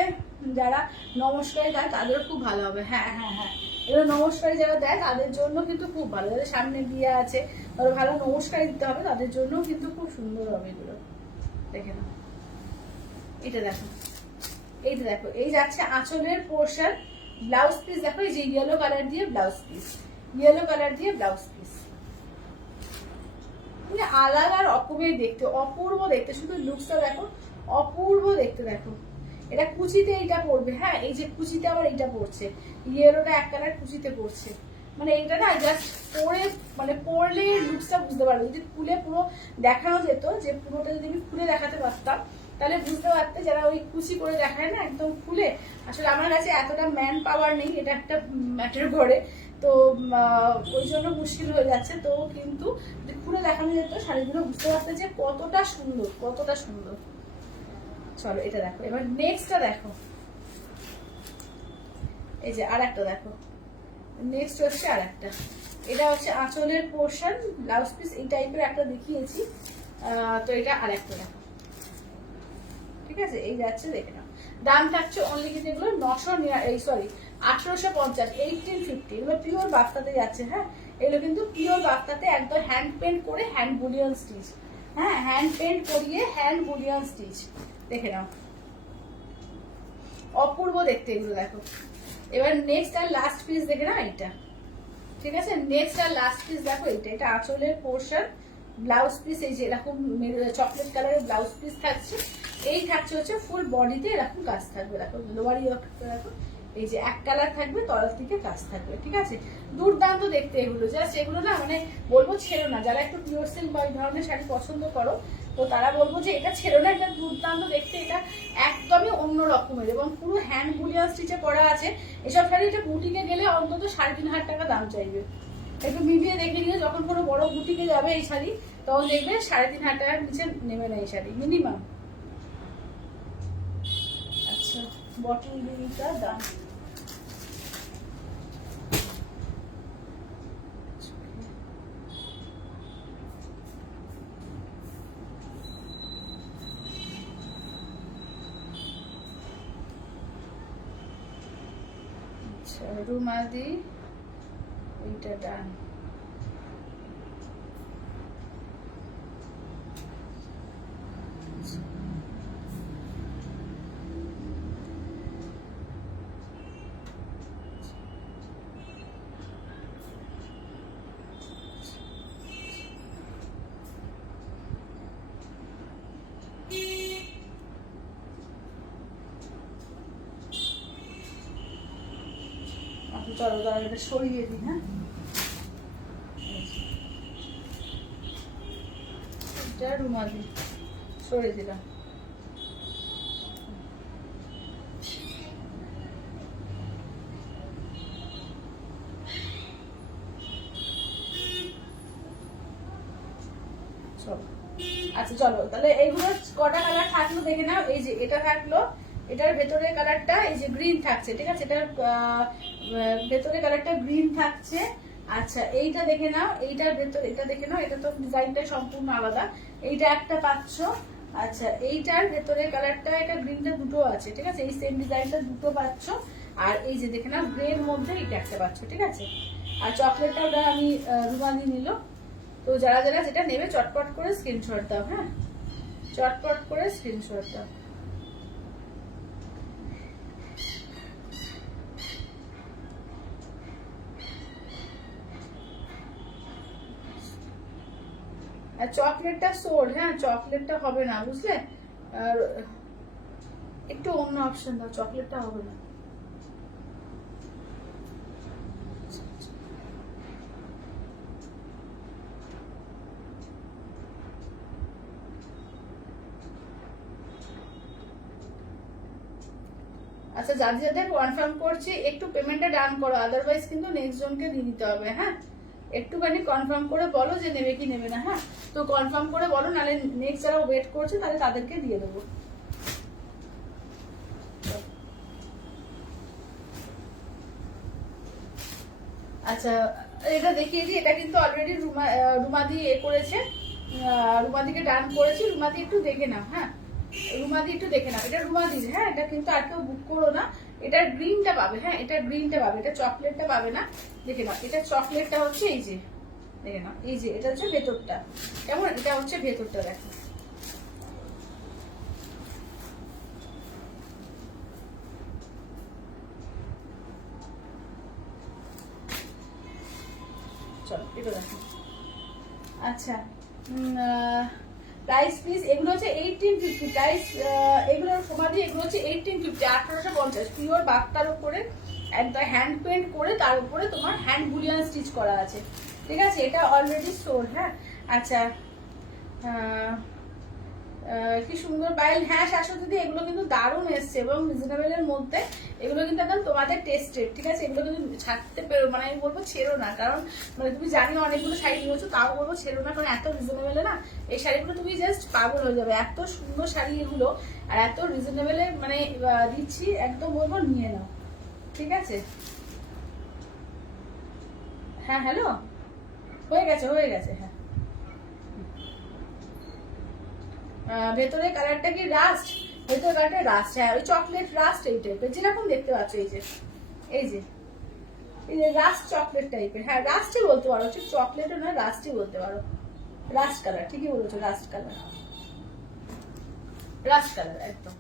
যারা নমস্কারী দেয় তাদেরও খুব ভালো হবে, হ্যাঁ হ্যাঁ হ্যাঁ এগুলো নমস্কারী যারা দেয় তাদের জন্য কিন্তু খুব ভালো, যাদের সামনে বিয়ে আছে তারা ভালো নমস্কারী দিতে হবে, তাদের জন্য কিন্তু খুব সুন্দর হবে এগুলো, দেখে নাও এটা দেখো, এইটা দেখো এই যাচ্ছে আঁচলের পোর্শন, ব্লাউজ পিস দেখো, এই যে ইয়েলো কালার দিয়ে ব্লাউজ পিস, ইয়েলো কালার দিয়ে ব্লাউজ পিস, মানে আলাদা রকমের দেখতে, অপূর্ব দেখতে, শুধু লুকসটা দেখো, অপূর্ব দেখতে। দেখো এটা কুচিতে এইটা পড়বে, হ্যাঁ এই যে কুচিতে আবার এইটা পড়ছে, ইয়েলোটা এক কালার কুচিতে পড়ছে, মানে এইটা না জাস্ট পরে মানে পরলে লুকসটা বুঝতে পারবে। যদি খুলে পুরো দেখানো যেত, যে পুরোটা যদি আমি খুলে দেখাতে পারতাম তাহলে বুঝতে পারতে, যারা ওই কুচি করে দেখায় না একদম খুলে, আসলে আমার কাছে এতটা ম্যান পাওয়ার নেই, এটা একটা ম্যাটার করে, তো ওই জন্য মুশকিল হয়ে যাচ্ছে। তো কিন্তু যদি খুলে দেখানো যেত শাড়িগুলো বুঝতে পারতে যে কতটা সুন্দর, কতটা সুন্দর। চলো এটা দেখো, এবার নেক্সটটা দেখো, এই যে আর একটা দেখো, নেক্সট হচ্ছে আর একটা, এটা হচ্ছে আঁচলের পোর্শন, ব্লাউজ পিস এই টাইপের একটা দেখিয়েছি, তো এটা আর একটা দেখো, ঠিক আছে এই যাচ্ছে, দেখে নাও। দাম থাকছে অনলি কিন্তু এগুলো 1850, 1850, এগুলো পিওর বাফতাতে যাচ্ছে, হ্যাঁ এগুলো কিন্তু পিওর বাফতাতে একদম হ্যান্ড পেন্ট করে, হ্যান্ড বুলিয়ন স্টিচ, হ্যাঁ হ্যান্ড পেন্ট করিয়ে হ্যান্ড বুলিয়ন স্টিচ, দেখে নাও অপূর্ব দেখতে এগুলো দেখো। এবার নেক্সট আর লাস্ট পিস দেখে নাও এইটা, ঠিক আছে নেক্সট আর লাস্ট পিস দেখো এইটা, এটা আঁচলের পোর্শন, ব্লাউজ পিস এই যে এরকম চকলেট কালারের ব্লাউজ পিস থাকছে, এই থাকছে হচ্ছে ফুল বডিতে এরকম কাজ থাকবে, দেখো লোয়ারি দেখো এই যে এক কালার থাকবে, তলার দিকে কাজ থাকবে, ঠিক আছে দুর্দান্ত দেখতে এগুলো, জাস্ট এগুলো না মানে বলবো ছেড়ো না, যারা একটু পিওর সিল্ক বা এই ধরনের শাড়ি পছন্দ করো তো তারা বলবো যে এটা ছেড়ো না, এটা দুর্দান্ত দেখতে, এটা একদমই অন্য রকমের এবং পুরো হ্যান্ড বুলিয়ন স্টিচে করা আছে। এসব শাড়ি এটা বুটিকে গেলে অন্তত 3500 টাকা দাম চাইবে, একটু মিলিয়ে দেখে নিয়ে, যখন কোনো বড় বুটিকে যাবে এই শাড়ি তখন দেখবে 3500 টাকার নিচে নেবে না এই শাড়ি মিনিমাম। আচ্ছা বটল গ্রিনটা দাম, আচ্ছা রুমাদি এইটা ডান, চলো তাহলে এটা সরিয়ে দিই, হ্যাঁ এটা রুমালি সরিয়ে দিলাম। আচ্ছা চলো তাহলে এইগুলো কটা কালার থাকলো দেখে নাও, এই যে এটা থাকলো, এটার ভেতরের কালারটা এই যে গ্রিন থাকছে, ঠিক আছে এটার ভেতরের কালারটা গ্রিন থাকছে। আচ্ছা এইটা দেখে নাও, এইটার ভেতর এটা দেখে নাও, এটা তো ডিজাইনটা সম্পূর্ণ আলাদা, এইটা একটা পাচ্ছ। আচ্ছা এইটার ভেতরের কালারটা, এটা গ্রিনটা দুটো আছে, ঠিক আছে এই সেম ডিজাইনটা দুটো পাচ্ছ। আর এই যে দেখে নাও গ্রের মধ্যে এইটা একটা পাচ্ছ, ঠিক আছে। আর চকলেটটা ওটা আমি রুমালি নিল। তো যারা যারা যেটা নেবে চটপট করে স্ক্রিনশট দাও, হ্যাঁ চটপট করে স্ক্রিনশট দাও। আর চকলেটটা সোল্ড, হ্যাঁ চকলেটটা হবে না বুঝলে, আর একটু অন্য অপশন দাও, চকলেটটা হবে না। আচ্ছা যাদের যাদের কনফার্ম করছি একটু পেমেন্টটা ডান করো, আদারওয়াইজ কিন্তু নেক্সট জনকে দিয়ে দিতে হবে, হ্যাঁ একটুখানি কনফার্ম করে বলো যে নেবে কি নেবে না, হ্যাঁ তো কনফার্ম করে বলো, নাহলে নেক্সট যারা ওয়েট করছে তাহলে তাদেরকে দিয়ে দেবো। আচ্ছা এটা দেখিয়ে দিই, এটা কিন্তু অলরেডি রুমাদি এ করেছে, রুমাদিকে ডান করেছি, রুমাদি একটু দেখে নাও, হ্যাঁ রুমাদি একটু দেখে নাও, এটা রুমাদি, হ্যাঁ এটা কিন্তু আর কেউ বুক করো না, এটা গ্রিনটা পাবে, হ্যাঁ এটা গ্রিনটা পাবে, এটা চকলেটটা পাবে না, দেখে নাও এটা চকলেটটা হচ্ছে এই যে, দেখে নাও এই যে এটা হচ্ছে ভেতরটা, কেমন এটা হচ্ছে ভেতরটা দেখো। চলো এটা দেখো। আচ্ছা প্রাইস প্লিজ, এগুলো হচ্ছে 1850 প্রাইস, এগুলো সমাধি, এগুলো হচ্ছে 1850 1850 পিওর বাক্তার উপরে একদম হ্যান্ড পেন্ট করে তার উপরে তোমার হ্যান্ড বুলিয়ান স্টিচ করা আছে, ঠিক আছে? এটা অলরেডি সোল্ড। হ্যাঁ আচ্ছা কি সুন্দর পায়েল। হ্যাঁ শাশ্বতী, এগুলো কিন্তু দারুণ এসছে এবং রিজনেবলের মধ্যে, এগুলো কিন্তু একদম তোমাদের টেস্টেড, ঠিক আছে? এগুলো কিন্তু ছাড়তে পেরো, মানে আমি বলবো ছেড়ো না, কারণ মানে তুমি জানি অনেকগুলো শাড়ি নিয়েছো, তাও বলবো ছেড়ো না, কারণ এত রিজনেবলে না এই শাড়িগুলো তুমি জাস্ট পাগল হয়ে যাবে। এত সুন্দর শাড়ি এগুলো, আর এত রিজনেবলে মানে দিচ্ছি, একদম বলবো নিয়ে নাও, ঠিক আছে? হ্যাঁ হ্যালো, হয়ে গেছে হয়ে গেছে। হ্যাঁ ভেতরের কালারটা কি রাস্ট? ভেতরের কালারটা রাস্ট, হ্যাঁ ওই চকলেট রাস্ট এই টাইপের, যেরকম দেখতে পাচ্ছ এই যে এই যে এই যে রাস্ট চকলেট টাইপের। হ্যাঁ রাস্টই বলতে পারো, ঠিক চকলেটও নয়, রাস্টই বলতে পারো। রাস্ট কালার, ঠিকই বলেছো, রাস্ট কালার, রাস্ট কালার একদম।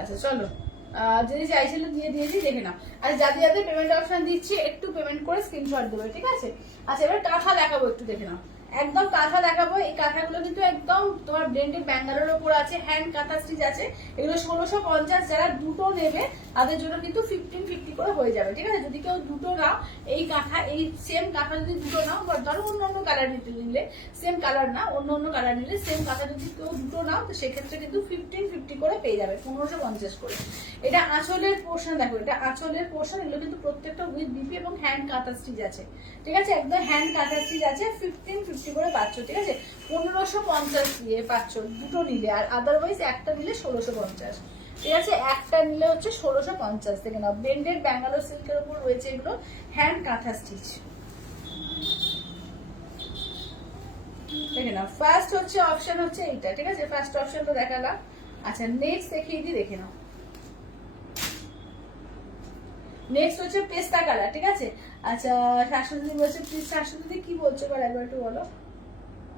আচ্ছা চলো, যদি চাইছিল দিয়ে দিয়েছি, দেখে নাও। আর যাদের যাদের পেমেন্ট অপশন দিচ্ছি একটু পেমেন্ট করে স্ক্রিনশট দেবে, ঠিক আছে? আচ্ছা এবার কাঁথা দেখাবো, একটু দেখে নাও। একদম কাঁথা দেখাবো। এই কাঁথাগুলো কিন্তু একদম তোমার ব্র্যান্ডেড ব্যাঙ্গালোর ওপর আছে, হ্যান্ড কাঁথা স্টিচ আছে। এগুলো 1650, যারা দুটো নেবে তাদের জন্য কিন্তু 1550 করে হয়ে যাবে, ঠিক আছে? যদি কেউ দুটো নাও, এই কাঁথা, এই সেম কাঁথা যদি দুটো নাও, বা ধরো অন্য অন্য কালার নিলে, সেম কালার না অন্য অন্য কালার নিলে, সেম কাঁথা যদি কেউ দুটো নাও, তো সেক্ষেত্রে কিন্তু 1550 করে পেয়ে যাবে, 1550 করে। এটা আঁচলের পোর্শন দেখো, এটা আঁচলের পোর্শন। এগুলো কিন্তু প্রত্যেকটা উইথ বিপি এবং হ্যান্ড কাঁথা স্টিচ আছে, ঠিক আছে? একদম হ্যান্ড কাঁথা স্টিচ আছে, 1550 করে পাচ্ছ, ঠিক আছে? 1550 দিয়ে পাচ্ছ দুটো নিলে, আর আদারওয়াইজ একটা নিলে 1650, ঠিক আছে? একটা নিলে হচ্ছে 1650 থেকে না। ব্লেন্ডেড ব্যাঙ্গালোর সিল্কের উপর রয়েছে এগুলো, হ্যান্ড কাঁথা স্টিচ, দেখে নাও। ফার্স্ট হচ্ছে অপশন হচ্ছে এইটা, ঠিক আছে? ফার্স্ট অপশনটা দেখালাম। আচ্ছা নেক্সট দেখিয়ে দিই, দেখে নাও। নেক্সট হচ্ছে পেস্তা কালার, ঠিক আছে? আচ্ছা শাশুড়ি বলছে, প্লিজ শাশুড়ি কি বলছো এবার একবার একটু বলো।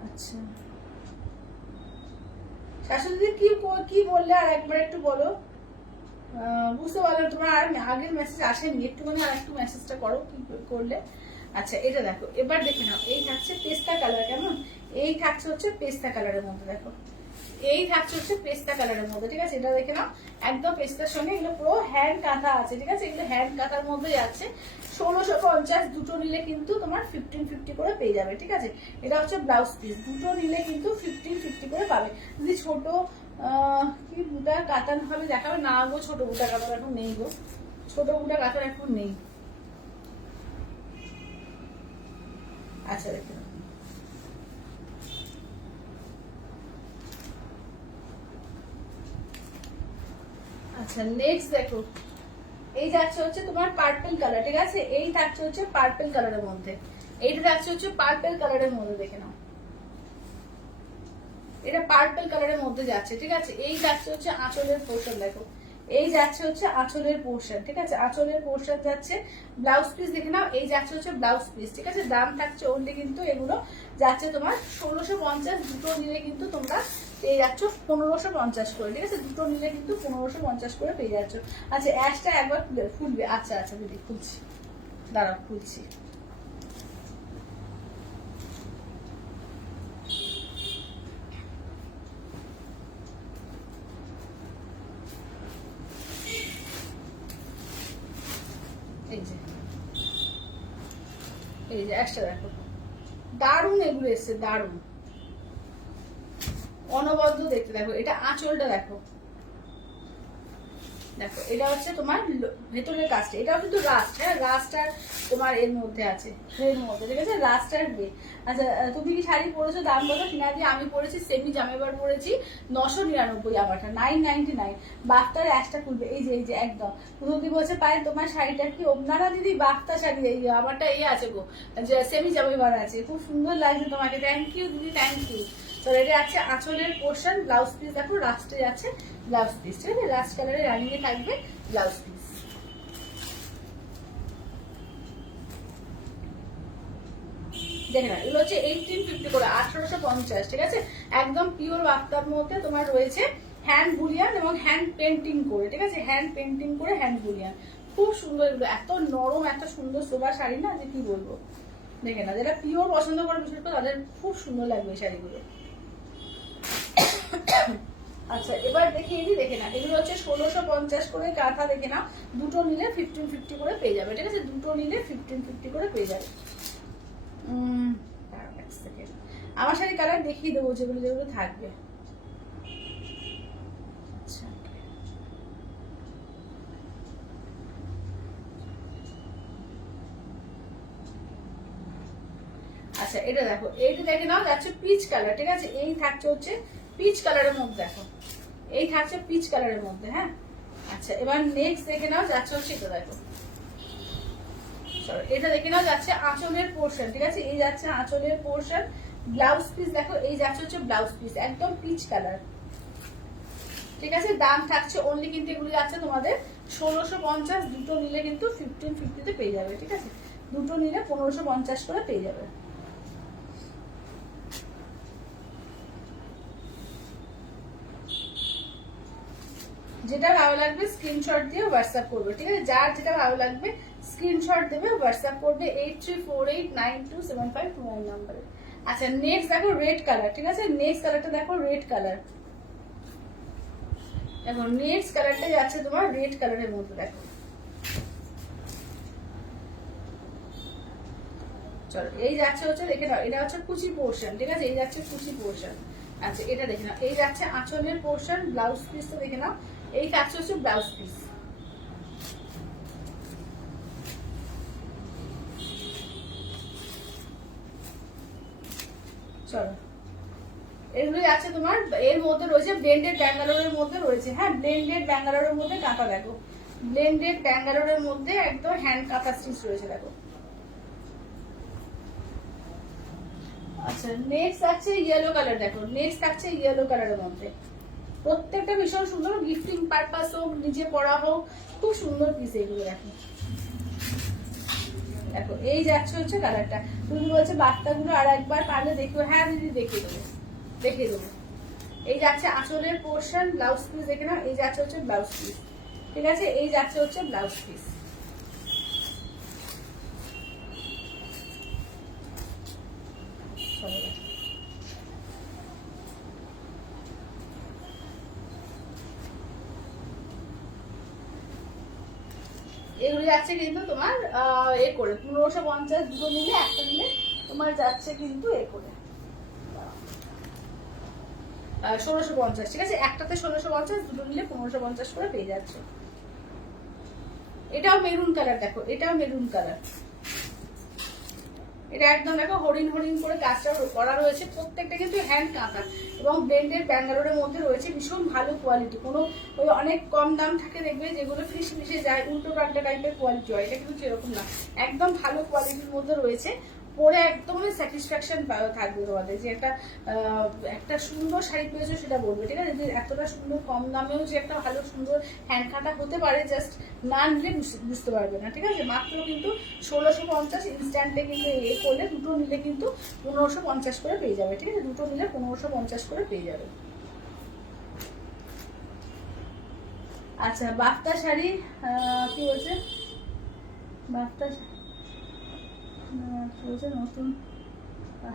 আচ্ছা শাশুড়ি কি বললে আর একবার একটু বলো, বুঝতে পারলাম। তোমার আর আগের মেসেজ আসেনি, একটুখানি আর একটু মেসেজটা করো কি করলে। আচ্ছা এটা দেখো, এবার দেখে নাও। এই থাকছে পেস্তা কালার, কেমন? এই থাকছে হচ্ছে পেস্তা কালারের মধ্যে, দেখো এই থাকছে হচ্ছে পেস্তা কালারের মধ্যে, ঠিক আছে? এটা দেখে নাও, একদম পেস্তার সঙ্গে এগুলো পুরো হ্যান্ড কাঁথা আছে, ঠিক আছে? এগুলো হ্যান্ড কাঁথার মধ্যে যাচ্ছে, 1650। দুটো নিলে কিন্তু তোমার 1550 করে পেয়ে যাবে, ঠিক আছে? এটা হচ্ছে ব্লাউজ পিস, দুটো নিলে কিন্তু 1550 করে পাবে। যদি ছোট কি বুটা কাতান হবে দেখাবে না গো, ছোট বুটা কাতান এখন নেই গো, ছোট বুটা কাতান এখন নেই। আচ্ছা দেখে নাও। আচ্ছা নেক্সট দেখো, এই যাচ্ছে হচ্ছে তোমার পার্পল কালার, ঠিক আছে? এই থাকছে হচ্ছে পার্পল কালারের মধ্যে, এইটা থাকছে হচ্ছে পার্পল কালারের মধ্যে, দেখে নাও। এটা পার্পল কালারের মধ্যে যাচ্ছে, ঠিক আছে? এই যাচ্ছে হচ্ছে আঁচলের পোর্শন, দেখো এই যাচ্ছে হচ্ছে আঁচলের পোর্শন, ঠিক আছে? আঁচলের পোর্শন যাচ্ছে। ব্লাউজ পিস দেখে নাও, এই যাচ্ছে হচ্ছে ব্লাউজ পিস, ঠিক আছে? দাম থাকছে ওনলি কিন্তু এগুলো যাচ্ছে তোমার 1650। দুটো নিলে কিন্তু তোমরা পেয়ে যাচ্ছ 1550 করে, ঠিক আছে? দুটো নিলে কিন্তু 1550 করে পেয়ে যাচ্ছ। আচ্ছা অ্যাশটা একবার খুলবে। আচ্ছা আচ্ছা দিদি খুলছি, দাঁড়াও খুলছি। এই যে এই যে একটা দেখো, দারুণ এগুলো এসছে, দারুণ অনবদ্য দেখতে। দেখো এটা আঁচলটা দেখো, দেখো এটা হচ্ছে তোমার ভেতরের কাজটা, এটাও কিন্তু রাস্ট, হ্যাঁ রাস্টার তোমার এর মধ্যে আছে, এর মধ্যে ঠিক আছে, রাস্টার বে। আচ্ছা তুমি কি শাড়ি পরেছো, দাম কত? কিনাদি আমি পরেছি সেমি জামাইবার পরেছি 999, আমারটা 999। বাফতার একটা খুলবে, এই যে একদম দিদি বলছে পায়ে তোমার শাড়িটা কি ওনারা দিদি বাফতা শাড়ি, এই আমারটা এই আছে গো, যে সেমি জামাইবার আছে, খুব সুন্দর লাগছে তোমাকে, থ্যাংক ইউ দিদি, থ্যাংক ইউ। তো এটা আছে আঁচলের পোর্শন, ব্লাউজ পিস দেখো রাস্টে আছে ব্লাউজ পিস, ঠিক আছে, রাস্ট কালারে রানিং এ থাকবে ব্লাউজ পিস। দেখে না, এগুলো হচ্ছে 1850 করে, 1850, ঠিক আছে, একদম পিওর বাফতার মধ্যে তোমার রয়েছে হ্যান্ড বুলিয়ান এবং হ্যান্ড পেন্টিং করে, ঠিক আছে, হ্যান্ড পেন্টিং করে হ্যান্ড বুলিয়ান, খুব সুন্দর এগুলো, এত নরম এত সুন্দর সোবার শাড়ি না যে কি বলবো। দেখে না, যেটা পিওর পছন্দ করে বিশেষ করে তাদের খুব সুন্দর লাগবে এই শাড়িগুলো। আচ্ছা এবার দেখিয়ে দিই, দেখে না, এগুলো হচ্ছে 1650 করে কাঁথা, দেখে না, দুটো নিলে 1550 করে পেয়ে যাবে, ঠিক আছে, দুটো নিলে 1550 করে পেয়ে যাবে। আমার শাড়ি কালার দেখিয়ে দেবো যেগুলো যেগুলো থাকবে। আচ্ছা এটা দেখো, এইটা দেখে নাও যাচ্ছে পিচ কালার, ঠিক আছে, এই থাকছে হচ্ছে পিচ কালারের মধ্যে, দেখো এই থাকছে পিচ কালারের মধ্যে, হ্যাঁ। আচ্ছা এবার নেক্সট দেখে নাও যাচ্ছে হচ্ছে এটা, দেখো এটা দেখে নাও যাচ্ছে আঁচলের পোর্শন, ঠিক আছে, এই যাচ্ছে আঁচলের পোর্শন, ব্লাউজ পিস দেখো এই যাচ্ছে হচ্ছে ব্লাউজ পিস, একদম পিচ কালার, ঠিক আছে, দাম থাকছে অনলি কিন্তু এগুলো যাচ্ছে তোমাদের 1650, দুটো নিলে কিন্তু 1550 পেয়ে যাবে, ঠিক আছে, দুটো নিলে 1550 করে পেয়ে যাবে। যেটা ভালো লাগবে স্ক্রিনশট দিয়ে হোয়াটসঅ্যাপ করবে, ঠিক আছে, যার যেটা ভালো লাগবে স্ক্রিনশট দেবে, হোয়াটসঅ্যাপ করবে 8348927529 নম্বরে। আচ্ছা নেক্সট দেখো রেড কালার, ঠিক আছে, নেক্সট কালারটা দেখো রেড কালার, দেখো নেক্সট কালারটা যাচ্ছে তোমার রেড কালারের মধ্যে, দেখো চলো এই যাচ্ছে হচ্ছে, দেখে নাও এটা হচ্ছে কুচি পোর্শন, ঠিক আছে, এই যাচ্ছে কুচি পোর্শন। আচ্ছা এটা দেখে নাও, এই যাচ্ছে আঁচলের পোর্শন, ব্লাউজ পিস তো দেখে নাও, এই থাকছে হচ্ছে ব্লাউজ পিস। চলো এগুলো আছে তোমার, এর মধ্যে রয়েছে ব্লেন্ডেড ব্যাঙ্গালোরের মধ্যে রয়েছে, হ্যাঁ ব্লেন্ডেড ব্যাঙ্গালোরের মধ্যে কাঁথা, দেখো ব্লেন্ডেড ব্যাঙ্গালোরের মধ্যে একদম হ্যান্ড কাঁথা স্টিচ রয়েছে, দেখো। আচ্ছা নেক্সট আছে ইয়েলো কালার, দেখো নেক্সট আছে ইয়েলো কালারের মধ্যে, প্রত্যেকটা ভীষণ সুন্দর, গিফটিং পারপাস হোক নিজে পরা হোক, খুব সুন্দর পিস এগুলো, দেখো দেখো এই যাচ্ছে হচ্ছে কালারটা, তুমি বলছে বার্তাগুলো আর একবার পারলে দেখো, হ্যাঁ দিদি দেখিয়ে দেবো, দেখিয়ে দেবো। এই যাচ্ছে আঁচলের পোর্শন, ব্লাউজ পিস দেখে নাও, এই যাচ্ছে হচ্ছে ব্লাউজ পিস, ঠিক আছে, এই যাচ্ছে হচ্ছে ব্লাউজ পিস। এগুলো যাচ্ছে কিন্তু তোমার এ করে 1550, দুটো নিলে একটা নিলে তোমার যাচ্ছে কিন্তু এ করে 1650, ঠিক আছে, একটাতে 1650, দুটো নিলে 1550 করে পেয়ে যাচ্ছে। এটাও মেরুন কালার, দেখো এটাও মেরুন কালার, এটা একদম দেখো হরিণ হরিণ করে কাজটা করা রয়েছে, প্রত্যেকটা কিন্তু হ্যান্ড কাঁথা এবং ব্লেন্ডেড ব্যাঙ্গালোরের মধ্যে রয়েছে, ভীষণ ভালো কোয়ালিটি, কোনো ওই অনেক কম দাম থাকে দেখবে যেগুলো ফিস মিশে যায় উল্টো পাল্টা টাইপের কোয়ালিটি হয়, এটা কিন্তু সেরকম না, একদম ভালো কোয়ালিটির মধ্যে রয়েছে, পরে একদম স্যাটিসফ্যাকশন থাকবে তোমাদের, যে একটা সুন্দর শাড়ি পেয়েছো সেটা বলবে, ঠিক আছে, যে এতটা সুন্দর কম দামেও যে একটা ভালো সুন্দর হ্যান্ড কাটা হতে পারে, জাস্ট না নিলে বুঝতে পারবে না, ঠিক আছে, মাত্র কিন্তু 1650 ইনস্ট্যান্টে কিন্তু এ করলে দুটো নিলে কিন্তু 1550 করে পেয়ে যাবে, ঠিক আছে, দুটো নিলে 1550 করে পেয়ে যাবে। আচ্ছা বাফতা শাড়ি কি বলছে, বাফতা নতুন,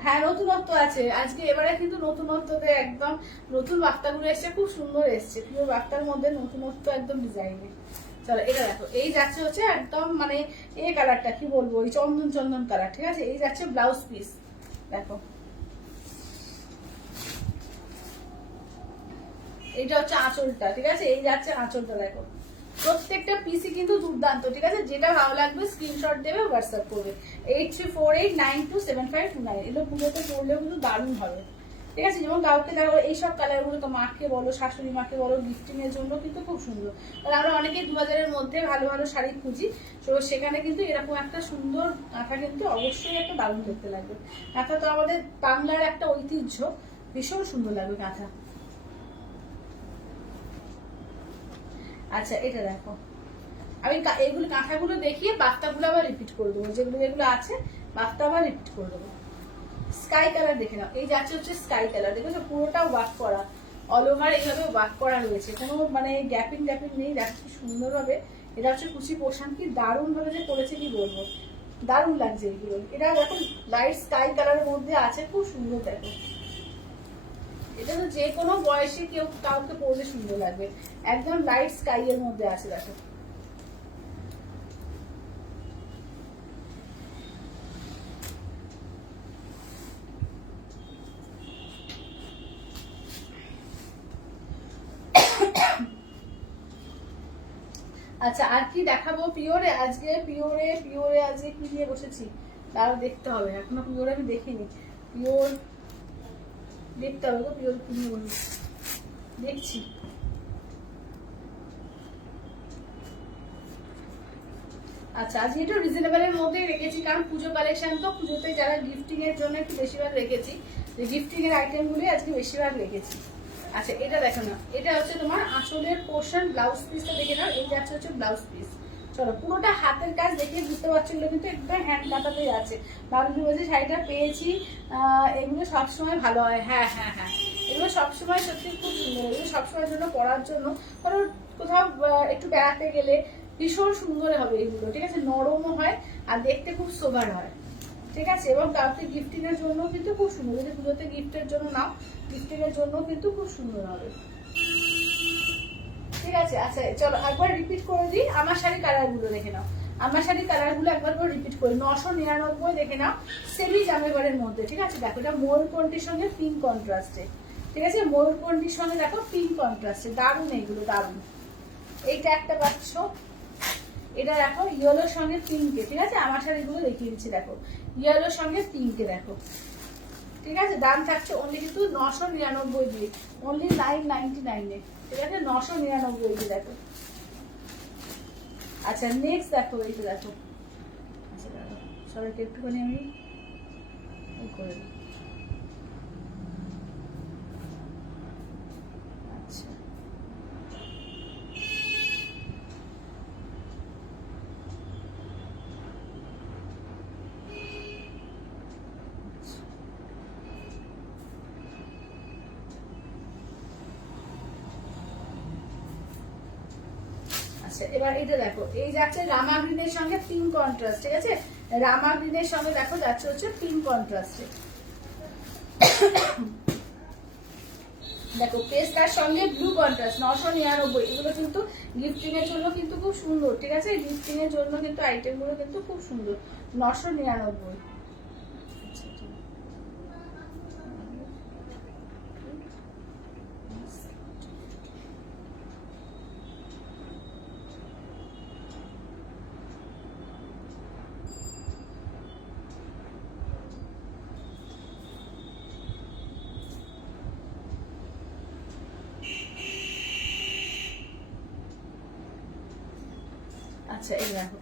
হ্যাঁ নতুনত্ব আছে আজকে, এবারে কিন্তু নতুনত্বতে একদম নতুন বাফতাগুলো এসছে, খুব সুন্দর এসছে, প্রিয় বাফতার মধ্যে নতুনত্ব একদম ডিজাইনে। চলো এটা দেখো, এই যাচ্ছে হচ্ছে একদম মানে এই কালারটা কি বলবো, ওই চন্দন চন্দন কালার, ঠিক আছে। এই যাচ্ছে ব্লাউজ পিস, দেখো এইটা হচ্ছে আঁচলটা, ঠিক আছে। এই যাচ্ছে আঁচলটা, দেখো প্রত্যেকটা পিসই কিন্তু দুর্দান্ত, ঠিক আছে। যেটা ভালো লাগবে স্ক্রিনশট দেবে, হোয়াটসঅ্যাপ করবে 8348927529। এগুলো পুজোতে পড়লেও কিন্তু দারুণ হবে, ঠিক আছে। যেমন কাউকে দেখো এইসব কালারগুলো তো মাকে বলো, শাশুড়ি মাকে বলো, গিফটিং এর জন্য কিন্তু খুব সুন্দর। আর আমরা অনেকেই 2000-এর মধ্যে ভালো ভালো শাড়ি খুঁজি, তো সেখানে কিন্তু এরকম একটা সুন্দর কাঁথা কিন্তু অবশ্যই একটা দারুণ দেখতে লাগবে। কাঁথা তো আমাদের বাংলার একটা ঐতিহ্য, ভীষণ সুন্দর লাগবে কাঁথা। আচ্ছা এটা দেখো, আমি এইগুলো কাঁথাগুলো দেখিয়ে বার্তাগুলো আবার রিপিট করে দেবো, যেগুলো যেগুলো আছে বার্তা আবার রিপিট করে দেবো। স্কাই কালার দেখে নাও, এই যাচ্ছে হচ্ছে স্কাই কালার, দেখেছো পুরোটাও ওয়ার্ক করা, অল ওভার এইভাবে ওয়ার্ক করা রয়েছে, কোনো মানে গ্যাপিং ট্যাপিং নেই, দেখো কি সুন্দর হবে। এটা হচ্ছে কুচি পোর্শন, কি দারুণ ভাবে যে করেছে কি বলবো, দারুণ লাগছে এইগুলো। এটা দেখো লাইট স্কাই কালারের মধ্যে আছে, খুব সুন্দর দেখো। এটা তো যে কোনো বয়সে কেউ কাউকে পরলে সুন্দর লাগবে, একদম লাইট স্কাই এর মধ্যে আছে দেখো। আচ্ছা আর কি দেখাবো পিওরে আজকে, পিওরে আজকে কি নিয়ে বসেছি তাও দেখতে হবে, এখনো পিওরে আমি দেখিনি। পিওর দেখতে হবে গো, পিওর কি নিয়ে বসেছি দেখছি। আচ্ছা আজকে একটু রিজনেবলের মধ্যেই রেখেছি, কারণ পুজো কালেকশন তো, পুজোতে যারা গিফটিং এর জন্য একটু বেশিরভাগ রেখেছি, গিফটিং এর আইটেমগুলি আজকে বেশিরভাগ রেখেছি। আচ্ছা এটা দেখো না, এটা হচ্ছে তোমার আঁচলের পোর্শন, ব্লাউজ পিসটা দেখে নাও, এই যাচ্ছে হচ্ছে ব্লাউজ পিস। চলো পুরোটা হাতের কাজ দেখে বুঝতে পারছো, এগুলো কিন্তু একদম হ্যান্ড কাটাতে যাচ্ছে। বাবুজি বলছে শাড়িটা পেয়েছি, এগুলো সবসময় ভালো হয়। হ্যাঁ হ্যাঁ হ্যাঁ, এগুলো সবসময় সত্যি খুব সুন্দর, এগুলো সবসময়ের জন্য পরার জন্য, কারণ কোথাও একটু বেড়াতে গেলে ভীষণ সুন্দর হবে এগুলো, ঠিক আছে। নরমও হয় আর দেখতে খুব সোবার হয়, ঠিক আছে। এবং কাউকে গিফটিং এর জন্য কিন্তু খুব সুন্দর, যদি পুজোতে গিফটের জন্য নাও, গিফটিং এর জন্য কিন্তু খুব সুন্দর হবে, ঠিক আছে। আচ্ছা চলো একবার রিপিট করে দিই, আমার শাড়ি কালার গুলো দেখে নাও, আমার শাড়ি কালার গুলো একবার করে রিপিট করি। 999 দেখে নাও, সেমি জামেবারের মধ্যে, ঠিক আছে। দেখো এটা ময়ূরকণ্ঠীর সঙ্গে পিঙ্ক কন্ট্রাস্টে, ঠিক আছে। ময়ূরকণ্ঠীর সঙ্গে দেখো পিঙ্ক কন্ট্রাস্টে, দারুণ এইগুলো দারুণ। এইটা একটা পাচ্ছ, এটা দেখো ইয়েলোর সঙ্গে পিঙ্কে, ঠিক আছে। আমার শাড়িগুলো দেখিয়ে দিচ্ছি, দেখো ইয়েলোর সঙ্গে পিঙ্কে দেখো, ঠিক আছে। দাম থাকছে অনলি কিন্তু 999 দিয়ে, অনলি 999 এ, ঠিক আছে। 999 দিয়ে দেখো। আচ্ছা নেক্সট দেখো, এইটা দেখো। আচ্ছা দেখো সবাইকে একটুখানি আমি করে দিই। আচ্ছা এবার এটা দেখো, এই যাচ্ছে রামা গ্রিনের সঙ্গে পিঙ্ক কন্ট্রাস্ট, ঠিক আছে। রামা গ্রিনের সঙ্গে দেখো যাচ্ছে হচ্ছে পিঙ্ক কন্ট্রাস্টে, দেখো পেস্টার সঙ্গে ব্লু কন্ট্রাস্ট। 999, এগুলো কিন্তু গিফটিং এর জন্য কিন্তু খুব সুন্দর, ঠিক আছে। গিফটিং এর জন্য কিন্তু আইটেম গুলো কিন্তু খুব সুন্দর। 999। আচ্ছা এই দেখো,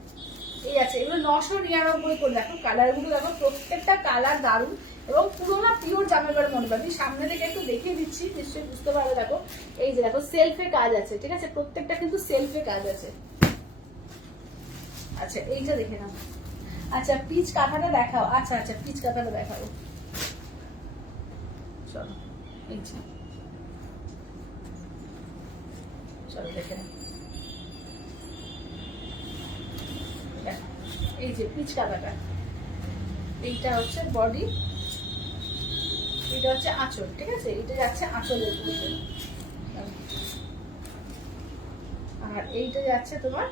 এই আছে এগুলো 999 করে। দেখো কালার গুলো দেখো, প্রত্যেকটা কালার দারুণ এবং পুরো না পিওর জামের মনে পাবি। সামনে থেকে একটু দেখিয়ে দিচ্ছি, নিশ্চয়ই বুঝতে পারবে। দেখো এই যে দেখো সেলফে কাজ আছে, ঠিক আছে। প্রত্যেকটা কিন্তু সেলফে কাজ আছে। আচ্ছা এইটা দেখে নাও। আচ্ছা পিচ কাঁথাটা দেখাও। আচ্ছা আচ্ছা পিচ কাঁথাটা দেখাও, চলো এই যে, চলো দেখে নাও। এই যে পিচ কাঁথাটা, এইটা হচ্ছে বডি, এটা হচ্ছে আঁচল, ঠিক আছে। এটা যাচ্ছে আঁচলের মধ্যে। আর এইটা যাচ্ছে তোমার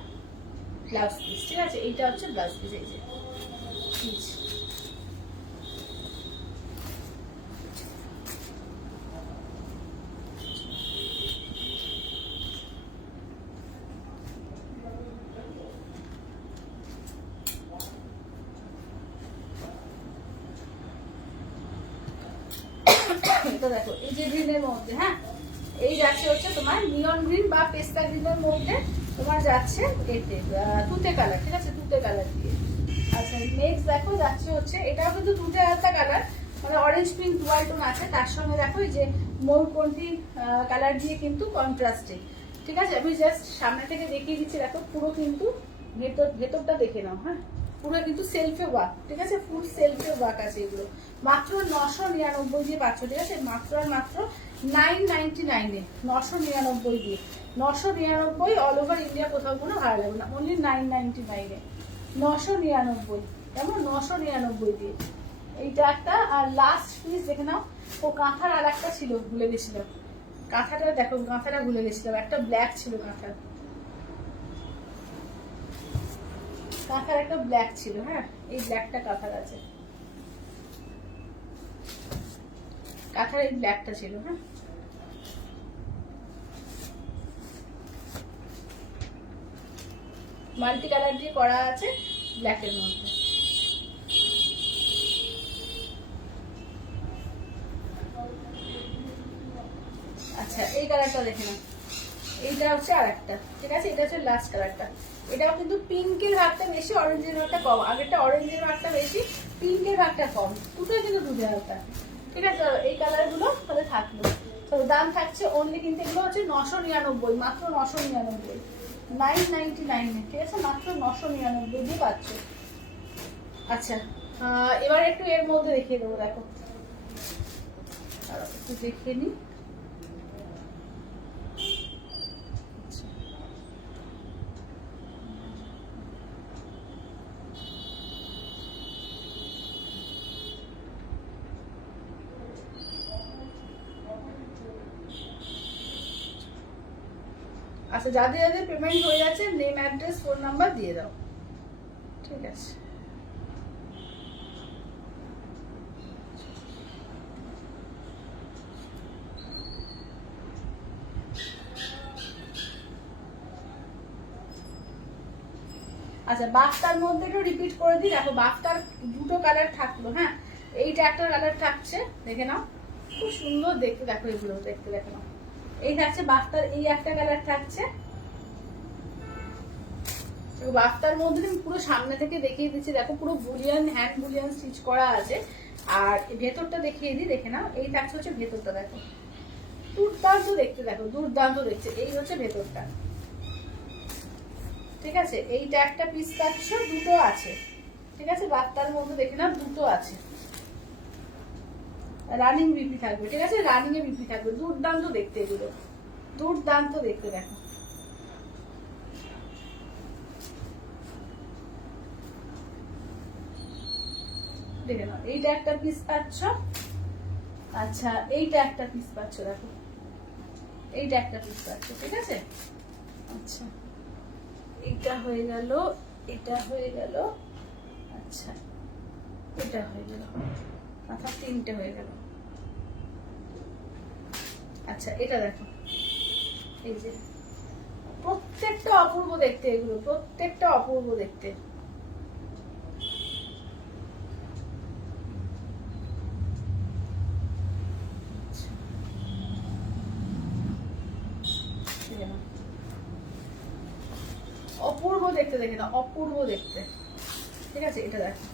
ব্লাউজ পিস, ঠিক আছে? এইটা হচ্ছে ব্লাউজ পিস, এই যে এটা দেখো, এই যে গ্রিনের মধ্যে, হ্যাঁ এই যাচ্ছে হচ্ছে তোমার নিয়ন গ্রিন বা পেস্তা গ্রিনের মধ্যে তোমার যাচ্ছে এতে তুতে কালার, ঠিক আছে? তুতে কালার দিয়ে। আচ্ছা নেক্সট দেখো যাচ্ছে হচ্ছে, এটাও কিন্তু তুতে হালকা কালার, মানে অরেঞ্জ পিঙ্ক ডুয়াল টোন আছে, তার সঙ্গে দেখো এই যে মৌকন্ঠী কালার দিয়ে কিন্তু কন্ট্রাস্টে, ঠিক আছে? আমি জাস্ট সামনে থেকে দেখিয়ে দিচ্ছি, দেখো পুরো কিন্তু ভেতরটা দেখে নাও, হ্যাঁ পুরো কিন্তু সেলফে ওয়ার্ক, ঠিক আছে? ফুল সেলফে ওয়ার্ক আছে এগুলো। মাত্র 999 দিয়ে পাচ্ছ, ঠিক আছে? মাত্র আর মাত্র 999 এ, 999 দিয়ে, 999 অল ওভার ইন্ডিয়া, কোথাও কোনো ভাড়া লাগবে না, অনলি 999 এ, 999, কেমন? 999 দিয়ে এইটা একটা। আর লাস্ট পিস দেখে নাও, ও কাঁথার আর একটা ছিল, ভুলে গেছিলাম কাঁথাটা, দেখো কাঁথাটা ভুলে গেছিলাম, একটা ব্ল্যাক ছিল কাঁথার, কাঁথার একটা ব্ল্যাক ছিল, হ্যাঁ এই ব্ল্যাকটা কাঁথার আছে, কাঁথার এই ব্ল্যাকটা ছিল, হ্যাঁ মাল্টি কালার দিয়ে করা আছে ব্ল্যাকের মধ্যে। আচ্ছা এই কালারটা দেখে না, এইটা হচ্ছে আর একটা, ঠিক আছে? এটা হচ্ছে লাস্ট কালারটা, এটাও কিন্তু পিঙ্কের ভাগটা বেশি, অরেঞ্জের ভাগটা কম, আগেরটা অরেঞ্জের ভাগটা বেশি, পিঙ্কের ভাগটা কম, দুটোই কিন্তু দুধে হালকা, ঠিক আছে? এই কালার গুলো তাহলে থাকলো, তো দাম থাকছে অনলি কিন্তু এগুলো হচ্ছে 999, মাত্র 999, 999, ঠিক আছে? মাত্র 999 দিয়ে পাচ্ছ। আচ্ছা এবার একটু এর মধ্যে দেখিয়ে দেবো, দেখো একটু দেখে নি। আচ্ছা যাদের যাদের পেমেন্ট হয়ে যাচ্ছে নেম অ্যাড্রেস ফোন নাম্বার দিয়ে দাও, ঠিক আছে? আচ্ছা বাফটার মধ্যে একটু রিপিট করে দিই, দেখো বাফটার দুটো কালার থাকলো, হ্যাঁ এইটা একটা কালার থাকছে, দেখে নাও খুব সুন্দর দেখতে, দেখো এগুলো দেখতে, দেখে নাও এই থাকছে বাফটার, এই একটা কালার থাকছে। বাফটার মধ্যে আমি পুরো সামনে থেকে দেখিয়ে দিচ্ছি, দেখো পুরো বুলিয়ান, হ্যান্ড বুলিয়ান স্টিচ করা আছে। আর ভেতরটা দেখিয়ে দিই, দেখে নাও এই থাকছে হচ্ছে ভেতরটা, দেখো দুর্দান্ত দেখতে, দেখো দুর্দান্ত দেখতে, এই হচ্ছে ভেতরটা, ঠিক আছে? এইটা একটা পিস পাচ্ছ, দুটো আছে, ঠিক আছে? বাফটার মধ্যে দেখে নাও দুটো আছে, রানিং বিপি থাকবে, ঠিক আছে? রানিং এ বিপি থাকবে, দুর্দান্ত দেখতে এগুলো, দুর্দান্ত দেখতে, দেখো দেখে নাও এইটা একটা পিস পাচ্ছ। আচ্ছা এইটা একটা পিস পাচ্ছ, দেখো এইটা একটা পিস পাচ্ছ, ঠিক আছে? আচ্ছা এটা হয়ে গেল, এটা হয়ে গেল, আচ্ছা এটা হয়ে গেল, মাথা তিনটে হয়ে গেল। আচ্ছা এটা দেখো, এই যে প্রত্যেকটা অপূর্ব দেখতে, এগুলো প্রত্যেকটা অপূর্ব দেখতে, অপূর্ব দেখতে, দেখে না অপূর্ব দেখতে, ঠিক আছে? এটা দেখো,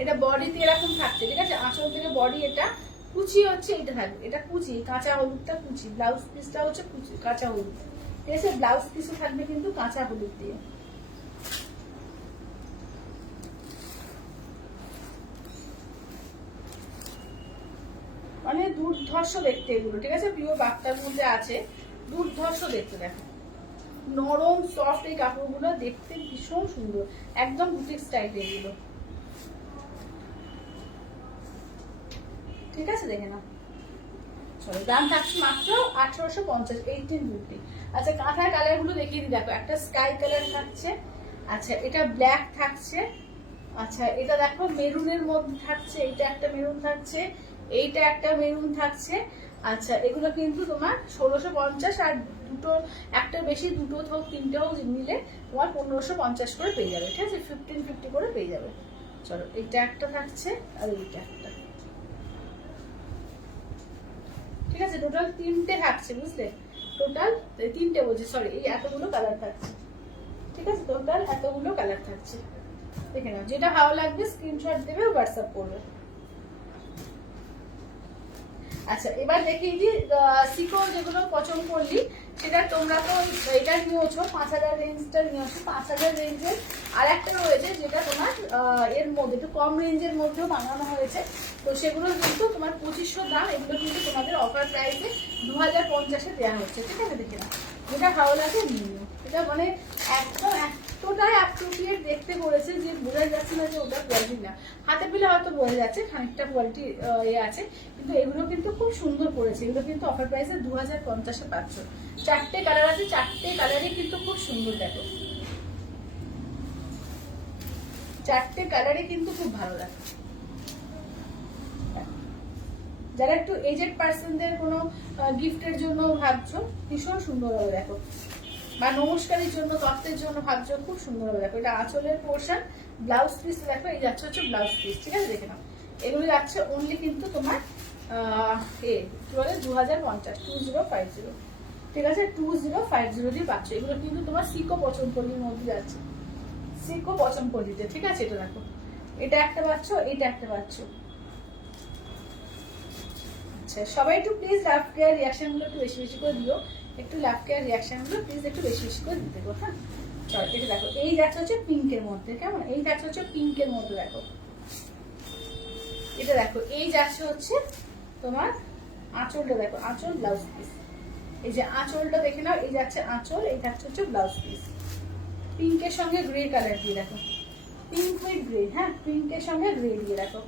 এটা বডিতে এরকম থাকছে, ঠিক আছে? আঁচল থেকে বডি, এটা কুচি হচ্ছে, এটা থাকবে, এটা কুচি, কাঁচা হলুদটা কুচি, ব্লাউজ পিসটা হচ্ছে কুচি কাঁচা হলুদ, ঠিক আছে? ব্লাউজ পিসও থাকবে কিন্তু কাঁচা হলুদ দিয়ে, মানে দুর্ধর্ষ দেখতে এগুলো, ঠিক আছে? পিওর বাক্তার মধ্যে আছে, দুর্ধর্ষ দেখতে, দেখো নরম সফট, এই কাপড়গুলো দেখতে ভীষণ সুন্দর, একদম বুটিক স্টাইল এগুলো, ঠিক আছে? দেখে না, চলো দাম থাকছে মাত্র 1850, 1850, আচ্ছা কাঁথার কালার গুলো দেখিয়ে দিই, দেখো একটা স্কাই কালার থাকছে, আচ্ছা এটা ব্ল্যাক থাকছে, আচ্ছা এটা দেখো মেরুনের মধ্যে থাকছে, এটা একটা মেরুন থাকছে, এইটা একটা মেরুন থাকছে। আচ্ছা এগুলো কিন্তু তোমার 1650, আর দুটো একটা বেশি দুটো হোক তিনটে হোক নিলে তোমার 1550 করে পেয়ে যাবে, ঠিক আছে, 1550 করে পেয়ে যাবে। চলো এইটা একটা থাকছে আর এইটা একটা, ঠিক আছে, টোটাল তিনটে থাকছে, বুঝলে, টোটাল তিনটে বলছি, সরি এই এতগুলো কালার থাকছে, ঠিক আছে, টোটাল এতগুলো কালার থাকছে। দেখে নাও, যেটা ভালো লাগবে স্ক্রিনশট দেবে, হোয়াটসঅ্যাপ করবে। আচ্ছা এবার দেখিয়ে দিই সিকো যেগুলো পছন্দ করলি, সেটা তোমরা তো এটা নিয়েছো 5000 রেঞ্জটা নিয়েছো, 5000 রেঞ্জের আর একটা রয়েছে যেটা তোমার এর মধ্যে একটু কম রেঞ্জের মধ্যেও বানানো হয়েছে, তো সেগুলো কিন্তু তোমার 2500 দাম, এগুলো কিন্তু তোমাদের অফার প্রাইসে 2050-এ দেওয়া হচ্ছে, ঠিক আছে, দেখে না, যেটা ভালো লাগে নিও। এটা মানে একদম এতটাই অ্যাপ্রোপ্রিয়েট দেখতে করেছে যে বোঝা যাচ্ছে না যে ওটা কোয়ালিটি না, হাতে পেলে হয়তো বোঝা যাচ্ছে খানিকটা কোয়ালিটি আছে, কিন্তু এগুলো কিন্তু খুব সুন্দর করেছে, এগুলো কিন্তু অফার প্রাইসে 2050-এ পাচ্ছ। চারটে কালার আছে, চারটে কালারই কিন্তু খুব সুন্দর, দেখো চারটে কালারই কিন্তু খুব ভালো লাগে। যারা একটু এজেড পার্সনদের কোনো গিফটের জন্য ভাবছো, ভীষণ সুন্দর হবে দেখো, বা নমস্কারের জন্য তত্ত্বের জন্য ভাবছো, খুব সুন্দর হবে দেখো। এটা আঁচলের পোর্শন, ব্লাউজ পিস দেখো, এই যাচ্ছে হচ্ছে ব্লাউজ পিস, ঠিক আছে, দেখে নাও, এগুলো যাচ্ছে অনলি কিন্তু তোমার কি বলে 2050, 2050, ঠিক আছে, 2050 দিয়ে পাচ্ছ। এগুলো কিন্তু তোমার সিকো পচনপল্লির মধ্যে যাচ্ছে, সিকো পচনপল্লিতে, ঠিক আছে, এটা দেখো, এটা একটা পাচ্ছ, এটা একটা পাচ্ছ। আচ্ছা সবাই একটু প্লিজ লাভ কেয়ার রিয়াকশন গুলো একটু বেশি বেশি করে দিও, একটু লাভ কেয়ার রিয়াকশন গুলো প্লিজ একটু বেশি বেশি করে দিতে গো, হ্যাঁ। চলো এটা দেখো, এই যাচ্ছে হচ্ছে পিঙ্কের মধ্যে, কেমন, এই যাচ্ছে হচ্ছে পিঙ্কের মধ্যে, দেখো এটা দেখো, এই যাচ্ছে হচ্ছে তোমার আঁচলটা, দেখো আঁচল ব্লাউজ পিস, এই যে আঁচলটা দেখে নাও, এই যাচ্ছে আঁচল, এই যাচ্ছে হচ্ছে ব্লাউজ পিস, পিঙ্কের সঙ্গে গ্রে কালার দিয়ে, দেখো পিঙ্ক উইথ গ্রে, হ্যাঁ পিঙ্কের সঙ্গে গ্রে দিয়ে, দেখো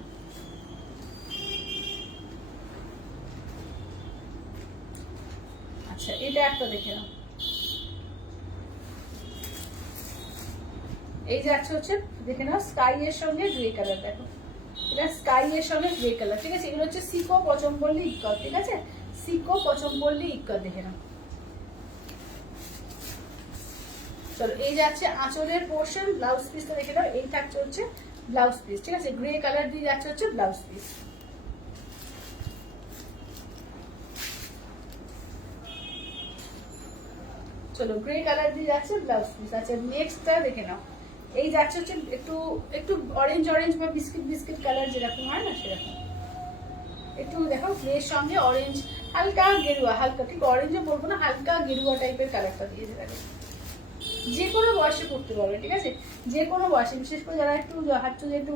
আচ্ছা এটা একটা দেখে নাও, এই যাচ্ছে হচ্ছে দেখে নাও স্কাই এর সঙ্গে গ্রে কালার, দেখো এটা স্কাই এর সঙ্গে গ্রে কালার, ঠিক আছে, এগুলো হচ্ছে সিকো পচনপল্লি ইক্কল, ঠিক আছে, সিকো পচনপল্লি ইক্কল, দেখে নাও। চলো এই যাচ্ছে আঁচলের পোর্শন, ব্লাউজ পিসটা দেখে নাও, এই থাকছে হচ্ছে ব্লাউজ পিস, ঠিক আছে, গ্রে কালার দিয়ে যাচ্ছে হচ্ছে ব্লাউজ পিস। চলো গ্রে কালার দিয়ে যাচ্ছে ব্লাউজ পিস। আচ্ছা নেক্সটটা দেখে নাও, এই যাচ্ছে হচ্ছে একটু একটু অরেঞ্জ অরেঞ্জ বা বিস্কিট বিস্কিট কালার যেরকম হয় না সেরকম, একটু দেখো গ্রের সঙ্গে অরেঞ্জ, হালকা গেরুয়া, হালকা ঠিক অরেঞ্জও বলবো না, হালকা গেরুয়া টাইপের কালারটা দিয়েছে, দেখো যে কোনো বয়সে পড়তে পারবে, ঠিক আছে, যে কোনো বয়সে, বিশেষ করে যারা একটু হাঁটছো যে একটু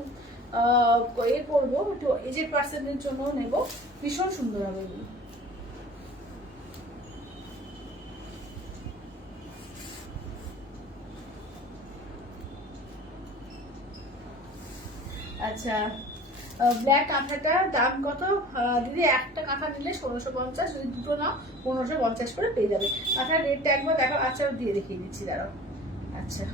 এ করবো, একটু এজেড পার্সনদের জন্য নেবো, ভীষণ সুন্দর হবে এগুলো। আচ্ছা ব্ল্যাক কাঁথাটার দাম কত দিদি? একটা কাঁথা নিলে 1650, যদি দুটো নাও 1550 করে পেয়ে যাবে। কাঁথার রেটটা একবার দেখো, আচ্ছা দিয়ে দেখিয়ে দিচ্ছি, দাঁড়াও। আচ্ছা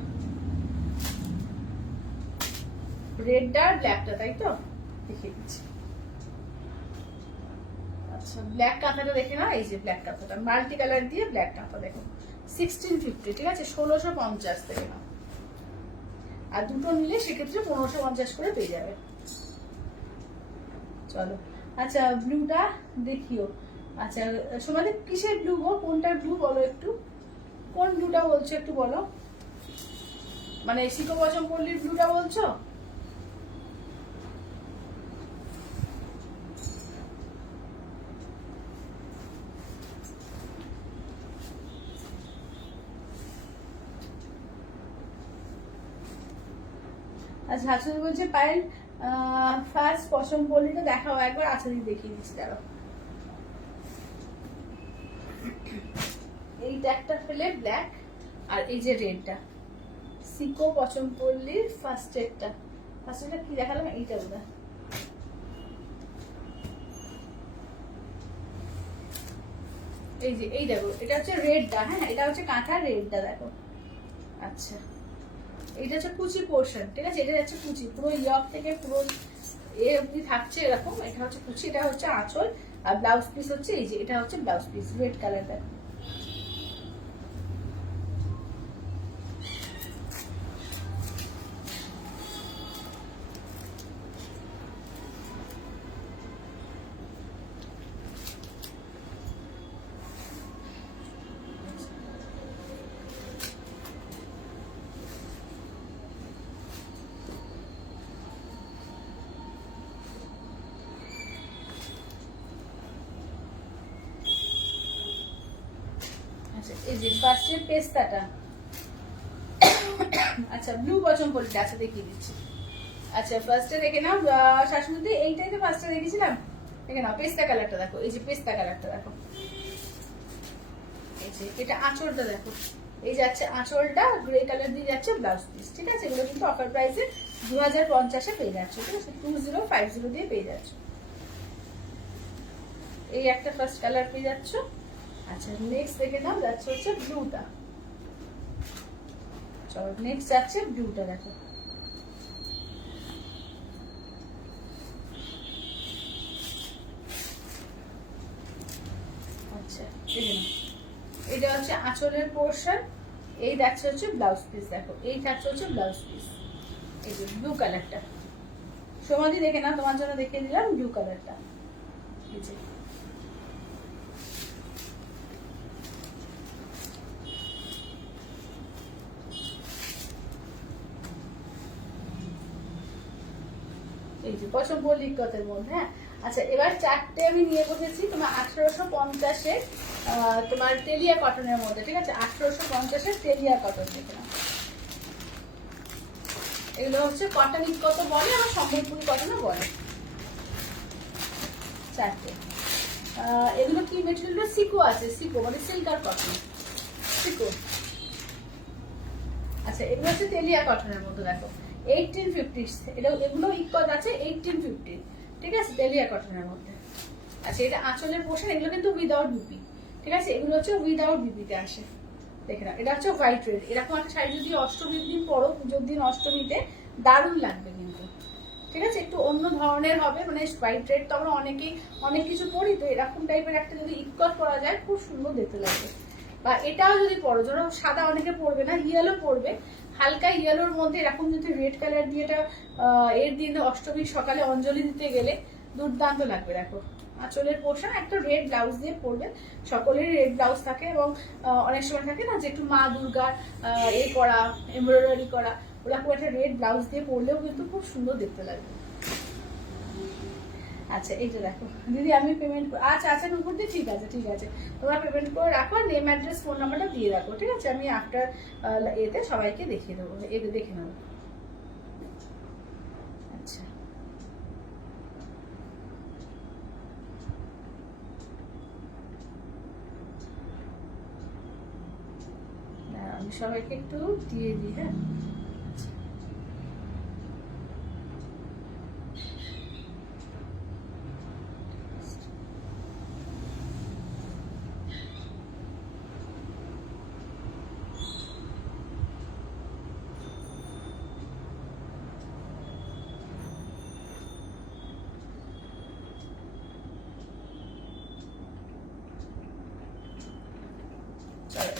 রেডটা আর ব্ল্যাকটা, তাই তো, দেখিয়ে দিচ্ছি। আচ্ছা ব্ল্যাক কাঁথাটা দেখে নাও, এই যে ব্ল্যাক কাঁথাটা মাল্টি কালার দিয়ে ব্ল্যাক কাঁথা, দেখো 1650, ঠিক আছে, 1650 থেকে নাও, আর দুটো নিলে সেক্ষেত্রে 1550 করে পেয়ে যাবে। চলো আচ্ছা ব্লুটা দেখিও। আচ্ছা সোনালি কিসের ব্লু গো, কোনটার ব্লু বলো একটু, কোন ব্লুটা বলছো একটু বলো, মানে সিকো পচনপল্লির ব্লুটা বলছো? আচ্ছা হাসুদি বলছে পায়েল ফার্স্ট পচনপল্লিটা দেখাও একবার, আচ্ছা দিদি দেখিয়ে দিচ্ছি, দাঁড়াও। এই ট্যাগটা ফেলে ব্ল্যাক, আর এই যে রেডটা, সিকো পচনপল্লির ফার্স্ট এডটা, ফার্স্ট এডটা কি দেখালাম, এইটা বোধহয়, এই যে এই দেখো, এটা হচ্ছে রেডটা, হ্যাঁ এটা হচ্ছে কাঁথার রেডটা দেখো। আচ্ছা, এটা হচ্ছে কুচি পোর্শন, ঠিক আছে, এটা হচ্ছে কুচি, পুরো ইয়ক থেকে পুরো এ অব্দি থাকছে এরকম। এটা হচ্ছে কুচি, এটা হচ্ছে আঁচল, আর ব্লাউজ পিস হচ্ছে এই যে, এটা হচ্ছে ব্লাউজ পিস রেড কালার দেখো। এই যে ফার্স্টের পেস্তাটা, আচ্ছা ব্লু বটম পলিটা, আচ্ছা দেখিয়ে দিচ্ছি। আচ্ছা ফার্স্টে দেখে নাও শাশুড়ি, এইটাই তো ফার্স্টে দেখেছিলাম, দেখে নাও পেস্তা কালারটা দেখো, এই যে পেস্তা কালারটা দেখো। এই যে এটা আঁচলটা দেখো, এই যাচ্ছে আঁচলটা গ্রে কালার দিয়ে যাচ্ছে ব্লাউজ পিস, ঠিক আছে। এগুলো কিন্তু অফার প্রাইসে 2050-এ পেয়ে যাচ্ছে, ঠিক আছে, 2050 দিয়ে পেয়ে যাচ্ছ। এই একটা ফার্স্ট কালার পেয়ে যাচ্ছ। আচ্ছা নেক্সট দেখে নাও, যাচ্ছে হচ্ছে ব্লুটা। চলো নেক্সট যাচ্ছে ব্লুটা দেখো। আচ্ছা দেখে নাও, এটা হচ্ছে আঁচলের পোর্শন, এই যাচ্ছে হচ্ছে ব্লাউজ পিস দেখো, এই থাকছে হচ্ছে ব্লাউজ পিস। এই যে ব্লু কালারটা, সমাধি দেখে নাও, তোমার জন্য দেখিয়ে দিলাম ব্লু কালারটা। এই যে এই যে পছন্দ লিখতের মধ্যে, হ্যাঁ। আচ্ছা এবার চারটে আমি নিয়ে বসেছি তোমার 1850-এর তোমার টেলিয়া কটনের মধ্যে, ঠিক আছে, 1850-এর টেলিয়া কটন দেখে নাও। এগুলো হচ্ছে কটন কত বলে, আবার সম্বলপুরি কটনও বলে। চারটে, এগুলো কি মেটেরিয়াল, সিকো আছে, সিকো মানে সিল্কার কটন, সিকো। আচ্ছা এগুলো হচ্ছে তেলিয়া কটনের মধ্যে দেখো, 1850, এগুলো ইকত আছে 1850, ঠিক আছে, তেলিয়া কটনের মধ্যে। আচ্ছা এটা আঁচলের পোর্শন, এগুলো কিন্তু উইদাউট বিপি, ঠিক আছে, এগুলো হচ্ছে উইদাউট বিপিতে আসে। দেখে না, এটা হচ্ছে হোয়াইট রেড, এরকম একটা শাড়ি যদি অষ্টমীর দিন পরো, পুজোর দিন অষ্টমীতে দারুণ লাগবে কিন্তু, ঠিক আছে, একটু অন্য ধরনের হবে, মানে হোয়াইট রেড তো আমরা অনেকেই অনেক কিছু পরি, তো এরকম টাইপের একটা যদি ইকত করা যায় খুব সুন্দর দেখতে লাগবে। বা এটাও যদি পরো, ধরো সাদা অনেকে পরবে না, ইয়েলো পরবে, হালকা ইয়েলোর মধ্যে এরকম যদি রেড কালার দিয়ে এটা এর দিন অষ্টমীর সকালে অঞ্জলি দিতে গেলে দুর্দান্ত লাগবে দেখো। আঁচলের পোর্শন একটা রেড ব্লাউজ দিয়ে পরবে, সকলেরই রেড ব্লাউজ থাকে, এবং অনেক সময় থাকে না যে একটু মা দুর্গার এ করা, এমব্রয়ডারি করা, ওরকম একটা রেড ব্লাউজ দিয়ে পরলেও কিন্তু খুব সুন্দর দেখতে লাগবে। আচ্ছা এইটা দেখো দিদি, আমি পেমেন্ট, আচ্ছা আচ্ছা নুপুরদি, ঠিক আছে ঠিক আছে, তোমরা পেমেন্ট করে রাখো, নেম অ্যাড্রেস ফোন নাম্বারটা দিয়ে রাখো, ঠিক আছে, আমি আফটার এতে সবাইকে দেখিয়ে দেবো, এতে দেখে নেবো। আচ্ছা আমি সবাইকে একটু দিয়ে দিই, হ্যাঁ।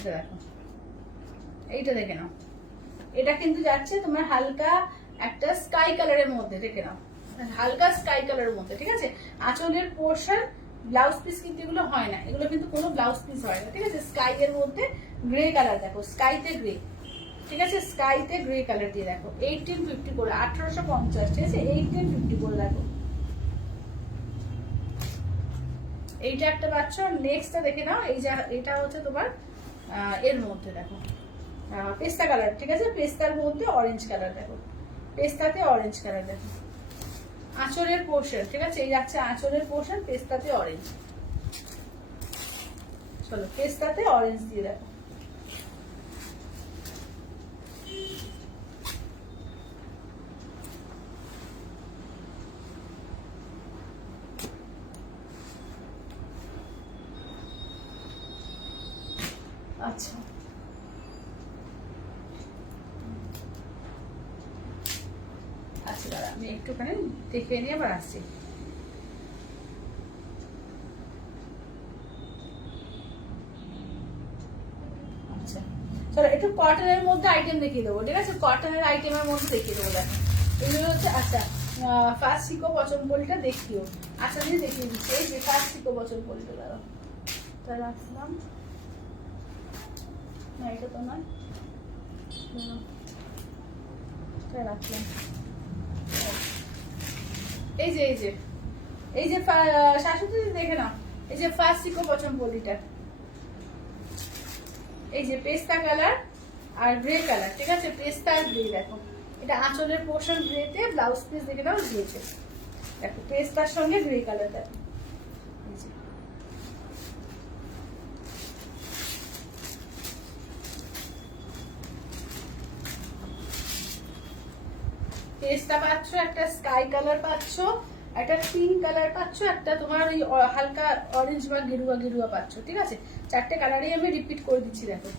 দেখো এইটা দেখে নাও, এটা কিন্তু যাচ্ছে তোমার হালকা একটা স্কাই কালারের মধ্যে, দেখে নাও হালকা স্কাই কালারের মধ্যে, ঠিক আছে, আঁচলের পোর্শন, ব্লাউজ পিস কিন্তু এগুলো হয় না, এগুলো কিন্তু কোনো ব্লাউজ পিস হয় না, ঠিক আছে, স্কাই এর মধ্যে গ্রে কালার দেখো, স্কাইতে গ্রে, ঠিক আছে, স্কাইতে গ্রে কালার দিয়ে দেখো, 1850 করে, 1850, ঠিক আছে, 1850 করে দেখো। এইটা একটা পাচ্ছ। নেক্সটটা দেখে নাও, এই যে এটা হচ্ছে তোমার এর মধ্যে দেখো পেস্তা কালার, ঠিক আছে, পেস্তার মধ্যে অরেঞ্জ কালার দেখো, পেস্তাতে অরেঞ্জ কালার দেখো, আঁচলের পোর্শন, ঠিক আছে, এই যাচ্ছে আঁচলের পোর্শন, পেস্তাতে অরেঞ্জ। চলো পেস্তাতে অরেঞ্জ দিয়ে দেখো। আচ্ছা আচ্ছা দাদা আমি একটুখানি দেখে নিয়ে আবার আসছি। আচ্ছা চলো একটু কটনের মধ্যে আইটেম দেখিয়ে দেবো, ঠিক আছে? কটনের আইটেমের মধ্যে দেখিয়ে দেবো। দেখো এগুলো হচ্ছে, আচ্ছা ফার্স্ট সিকো পচনপল্লিটা দেখিও। আচ্ছা আমি দেখিয়ে দিচ্ছি। এই যে ফার্স্ট সিকো পচনপল্লিটা দাঁড়ো, তাই রাখলাম না, এটা তো নয়, তাই রাখলাম। এই যে এই যে এই যে শাশুড়ি দেখে নাও, এই যে ফার্স্ট সিকো পচনপল্লিটা, এই যে পেস্তা কালার আর গ্রে কালার, ঠিক আছে? পেস্তা আর গ্রে। দেখো এটা আঁচলের পোর্শন গ্রেতে, ব্লাউজ পিস দেখে দাও গ্রেতে। দেখো পেস্তার সঙ্গে গ্রে কালার। দেখো পেস্তা পাচ্ছ, একটা স্কাই কালার পাচ্ছ, একটা পিঙ্ক কালার পাচ্ছ, একটা তোমার ওই হালকা অরেঞ্জ বা গেরুয়া গেরুয়া পাচ্ছ, ঠিক আছে? চারটে কালারই আমি রিপিট করে দিচ্ছি। দেখো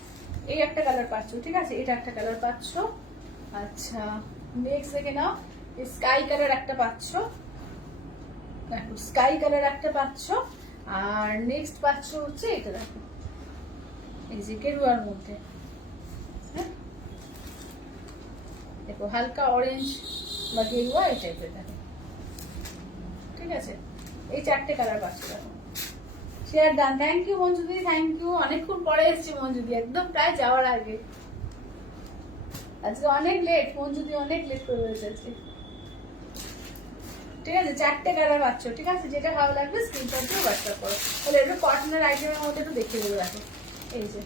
এই একটা কালার পাচ্ছ, ঠিক আছে? এটা একটা কালার পাচ্ছ। আচ্ছা নেক্সট দেখে নাও, স্কাই কালার একটা পাচ্ছ, দেখো স্কাই কালার একটা পাচ্ছ। আর নেক্সট পাচ্ছ হচ্ছে এটা, দেখো এই যে গেরুয়ার মধ্যে, হ্যাঁ দেখো হালকা অরেঞ্জ বা গেরুয়া এই টাইপের। দেখো ঠিক আছে, এই চারটে কালার পাচ্ছ। দেখো শেয়ার ডান। থ্যাংক ইউ মঞ্জুদি, থ্যাংক ইউ। অনেকক্ষণ পরে এসেছি মঞ্জুদি, একদম প্রায় যাওয়ার আগে। আজকে অনেক লেট মঞ্জুদি, অনেক লেট করে এসেছি, ঠিক আছে? চারটে কালার পাচ্ছ, ঠিক আছে? যেটা ভালো লাগবে স্ক্রিনশট দিয়ে হোয়াটসঅ্যাপ করো। তাহলে একটু কটনের আইটেমের মধ্যে একটু দেখিয়ে দেবো। দেখো এই যে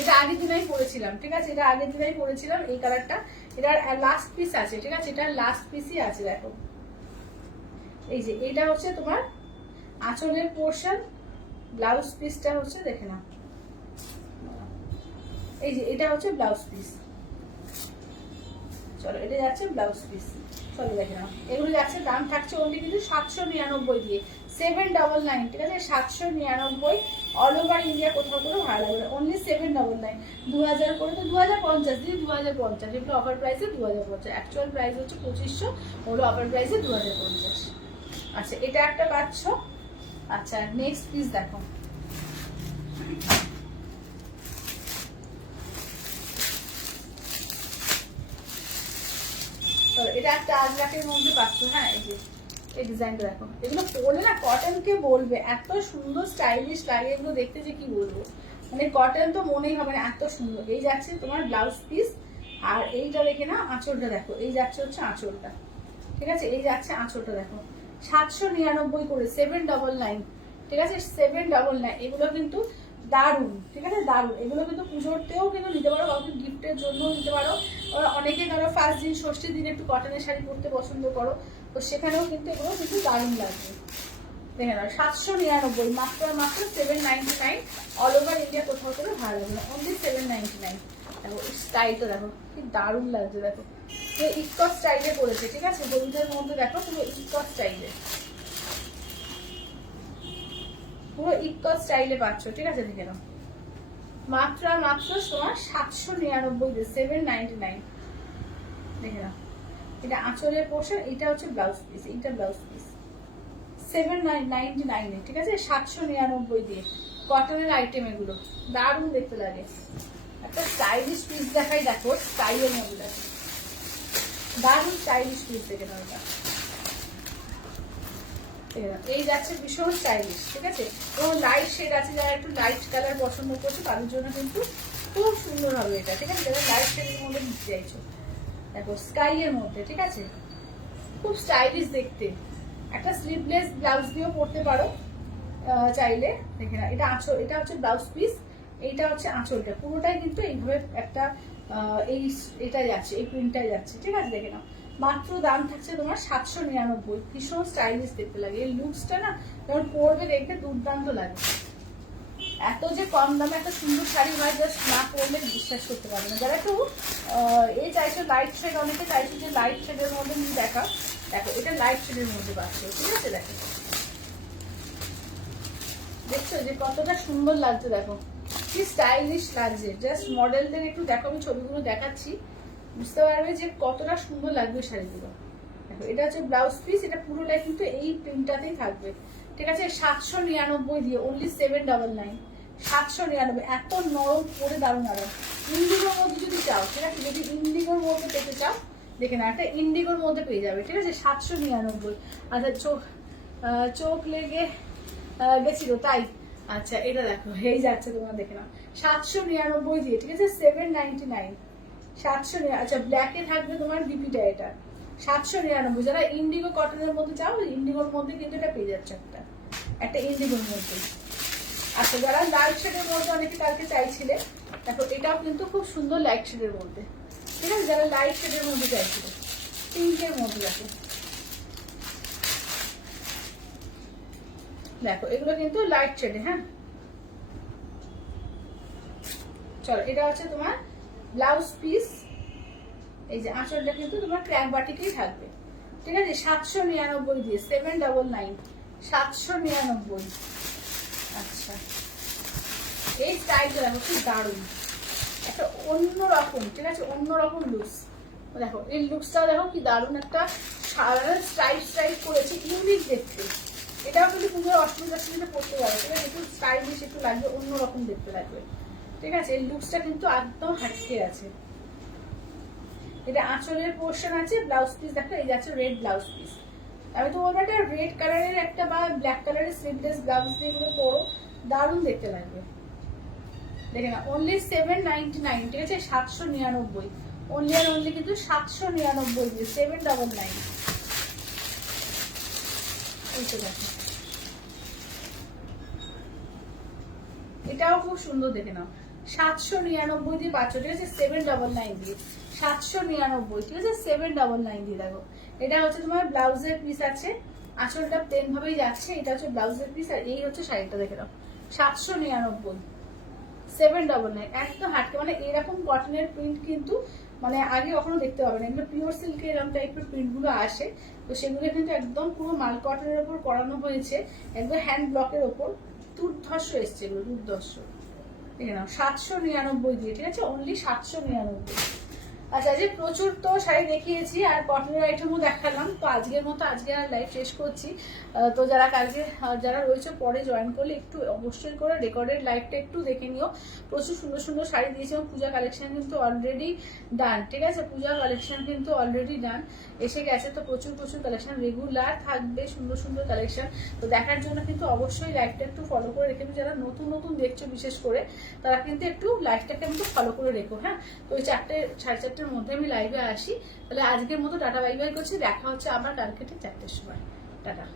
এটা আগের দিনই পরেছিলাম, ঠিক আছে? এটা আগের দিনই পরেছিলাম এই কালারটা। এটার লাস্ট পিস আছে, ঠিক আছে? এটার লাস্ট পিসই আছে। দেখো এই যে এটা হচ্ছে তোমার আঁচলের পোর্শন, ব্লাউজ পিসটা হচ্ছে দেখে না, এই যে এটা হচ্ছে ব্লাউজ পিস। চলো এটা যাচ্ছে ব্লাউজ পিস, চলো দেখে নাও। এগুলো যাচ্ছে, দাম থাকছে অনলি কিন্তু 799 দিয়ে, 799, ঠিক আছে? 799 অল ওভার ইন্ডিয়া, কোথাও কোনো ভাড়া লাগবে না, অনলি 799। 2000 করে তো 2050 দিয়ে 2050, এগুলো অফার প্রাইসে 2050, অ্যাকচুয়াল প্রাইস হচ্ছে 2500, ওগুলো অফার প্রাইসে 2050। আচ্ছা এটা একটা পাচ্ছ। আচ্ছা নেক্সট পিস দেখো, এটা একটা আজরাকের মধ্যে পাচ্ছ, হ্যাঁ এই যে এই ডিজাইনটা দেখো। এগুলো পরলে না কটন কে বলবে, এত সুন্দর স্টাইলিশ লাগে এগুলো দেখতে, যে কি বলবো, মানে কটন তো মনেই হবে না, এত সুন্দর। এই যাচ্ছে তোমার ব্লাউজ পিস, আর এইটা দেখে না আঁচলটা দেখো, এই যাচ্ছে হচ্ছে আঁচলটা, ঠিক আছে? এই যাচ্ছে আঁচলটা। দেখো 799 করে, 799, ঠিক আছে? 799। এগুলো কিন্তু দারুন, ঠিক আছে? দারুন। এগুলো কিন্তু পুজোতেও কিন্তু নিতে পারো, কাউকে গিফটের জন্য নিতে পারো। অনেকে ধরো ফার্স্ট দিন ষষ্ঠীর দিন একটু কটনের শাড়ি পরতে পছন্দ করো, তো সেখানেও কিন্তু এগুলো কিন্তু দারুণ লাগবে। দেখে নাও 799, মাত্র মাত্র 799, অল ওভার ইন্ডিয়া, কোথাও করে ভালো লাগবে না, অনলি 799। দেখো স্টাইলটা দেখো কি দারুণ লাগছে। দেখো ইকো স্টাইলে করেছে, ঠিক আছে? হলুদের মধ্যে দেখো পুরো ইকো স্টাইলে, পুরো ইকো স্টাইলে পাচ্ছ, ঠিক আছে? দেখে নাও মাত্র আর মাত্র তোমার 799 দিয়ে, 799। দেখে নাও এটা আঁচলের পোর্শন, এটা হচ্ছে ব্লাউজ পিস, এইটা ব্লাউজ পিস, 799, ঠিক আছে? 799 দিয়ে কটনের আইটেম। এগুলো দারুণ দেখতে লাগে। একটা স্টাইলিশ পিস দেখাই, দেখো স্টাইলের মধ্যে দেখো, দারুণ স্টাইলিশ পিস। দেখে নাও এটা, এই যাচ্ছে ভীষণ স্টাইলিশ, ঠিক আছে? এবং লাইট শেড আছে, যারা একটু লাইট কালার পছন্দ করছে তাদের জন্য কিন্তু খুব সুন্দর হবে এটা, ঠিক আছে? যারা লাইট শেডের মধ্যে নিতে চাইছো, দেখো স্কাই এর মধ্যে, ঠিক আছে? খুব স্টাইলিশ দেখতে। একটা স্লিভলেস ব্লাউজ দিয়েও পরতে পারো চাইলে। দেখে না এটা আঁচল, এটা হচ্ছে ব্লাউজ পিস, এইটা হচ্ছে আঁচলটা, পুরোটাই কিন্তু এইভাবে একটা এটাই যাচ্ছে, এই প্রিন্টটাই যাচ্ছে, ঠিক আছে? দেখে নাও মাত্র দাম থাকছে তোমার 799। ভীষণ স্টাইলিশ দেখতে লাগে, এই লুকসটা না যখন পরবে দেখতে দুর্দান্ত লাগে। এত যে কম দামে এত সুন্দর শাড়ি হয়, জাস্ট না পরলে বিশ্বাস করতে পারবে না। যারা একটু এই চাইছো লাইট শেড, অনেকে চাইছো যে লাইট শেডের মধ্যে নিয়ে দেখা, দেখো এটা লাইট শেডের মধ্যে পাচ্ছে, ঠিক আছে? দেখো দেখছো যে কতটা সুন্দর লাগছে, দেখো কি স্টাইলিশ লাগছে। জাস্ট মডেলদের একটু দেখো, আমি ছবিগুলো দেখাচ্ছি, বুঝতে পারবে যে কতটা সুন্দর লাগবে শাড়িগুলো। দেখো এটা হচ্ছে ব্লাউজ পিস, এটা পুরোটাই কিন্তু এই প্রিন্টটাতেই থাকবে, ঠিক আছে। 799 দিয়ে, অনলি 799, 799। এত নরম পরে দারুণ আরাম। ইন্ডিগোর মধ্যে যদি চাও, ঠিক আছে, যদি ইন্ডিগোর মধ্যে পেতে চাও, দেখে না, একটা ইন্ডিগোর মধ্যে পেয়ে যাবে, ঠিক আছে, 799। আচ্ছা চোখ লেগে গেছিল তাই, আচ্ছা এটা দেখো এই যাচ্ছে, তোমরা দেখে নাও, 799 দিয়ে, ঠিক আছে, 799, 799। আচ্ছা ব্ল্যাকে থাকবে তোমার বিপিটা, এটা 799। যারা ইন্ডিগো কটনের মধ্যে চাও, ইন্ডিগোর মধ্যে কিন্তু এটা পেয়ে যাচ্ছে, একটা ইন্ডিগোর মধ্যে। আচ্ছা যারা লাইট শেডের মধ্যে অনেকে কালকে চাইছিলে, দেখো এটাও কিন্তু খুব সুন্দর লাইট শেডের মধ্যে, ঠিক আছে, যারা লাইট শেডের মধ্যে চাইছিল, পিঙ্কের মধ্যে দেখো, দেখো এগুলো কিন্তু লাইট শেডে। হ্যাঁ চলো, এটা হচ্ছে তোমার ব্লাউজ পিস। এই যে আঁচলটা কিন্তু তোমার ক্র্যাক বাটিকেই থাকবে, ঠিক আছে, 799 দিয়ে, 799, 799। আচ্ছা এই স্টাইলটা দেখো খুব দারুণ, একটা অন্যরকম, ঠিক আছে, অন্যরকম লুকস। দেখো এই লুকসটাও দেখো কি দারুণ, একটা স্টাইল করেছে, ইউনিক দেখতে। এটাও কিন্তু পুজোর অষ্টমীতে পড়তে পারো, ঠিক আছে, একটু স্টাইলিশ একটু লাগবে, অন্যরকম দেখতে লাগবে, ঠিক আছে। এই লুকসটা কিন্তু একদম হাটকে আছে। এটা আঁচলের পোর্শন আছে, ব্লাউজ পিস দেখো এই যাচ্ছে রেড ব্লাউজ পিস। আমি তো বলবো একটা রেড কালারের একটা বা ব্ল্যাক কালারের স্লিভলেস ব্লাউজ দিয়ে এগুলো পরো, দারুণ দেখতে লাগবে। দেখে না, অনলি 799, ঠিক আছে, 799, অনলি আর অনলি কিন্তু 799 দিয়ে, 799। এটাও খুব সুন্দর, দেখে নাও, 799 দিয়ে পাচ্ছ, ঠিক আছে, 799 দিয়ে, 799, ঠিক আছে, 799 দিয়ে। দেখো এটা হচ্ছে তোমার ব্লাউজের পিস আছে, আঁচলটা প্লেন ভাবেই যাচ্ছে, এটা হচ্ছে ব্লাউজের পিস, আর এই হচ্ছে শাড়িটা, দেখে নাও, 799, 799, একদম হাটকে। মানে এরকম কটনের প্রিন্ট কিন্তু মানে আগে কখনো দেখতে পাবে না, এগুলো পিওর সিল্কের এরকম টাইপের প্রিন্ট গুলো আসে, তো সেগুলো কিন্তু একদম পুরো মাল কটনের ওপর করানো হয়েছে, একদম হ্যান্ড ব্লকের ওপর, দুর্ধর্ষ এসছে এগুলো, দুর্ধর্ষ। দেখে নাও 799 দিয়ে, ঠিক আছে, অনলি 799। আচ্ছা যে প্রচুর তো শাড়ি দেখিয়েছি আর কটনের আইটেমও দেখালাম, তো আজকের মতো আজকে আর লাইভ শেষ করছি। তো যারা কালকে যারা রয়েছে পরে জয়েন করলে একটু অবশ্যই করে রেকর্ডেড লাইভটা একটু দেখে নিও। প্রচুর সুন্দর সুন্দর শাড়ি দিয়েছি এবং পূজা কালেকশন কিন্তু অলরেডি ডান, ঠিক আছে, পূজা কালেকশন কিন্তু অলরেডি ডান এসে গেছে। তো প্রচুর প্রচুর কালেকশন রেগুলার থাকবে, সুন্দর সুন্দর কালেকশন। তো দেখার জন্য কিন্তু অবশ্যই লাইভটা একটু ফলো করে রেখে, যারা নতুন নতুন দেখছো বিশেষ করে তারা কিন্তু একটু লাইভটাকে কিন্তু ফলো করে রেখো। হ্যাঁ তো ওই 4টে 4:30 মধ্যে আমি লাইভে আসি। তাহলে আজকের মতো টাটা বাই বাই করছি, দেখা হচ্ছে আবার কালকে ঠিক 4টের সময়। টাটা।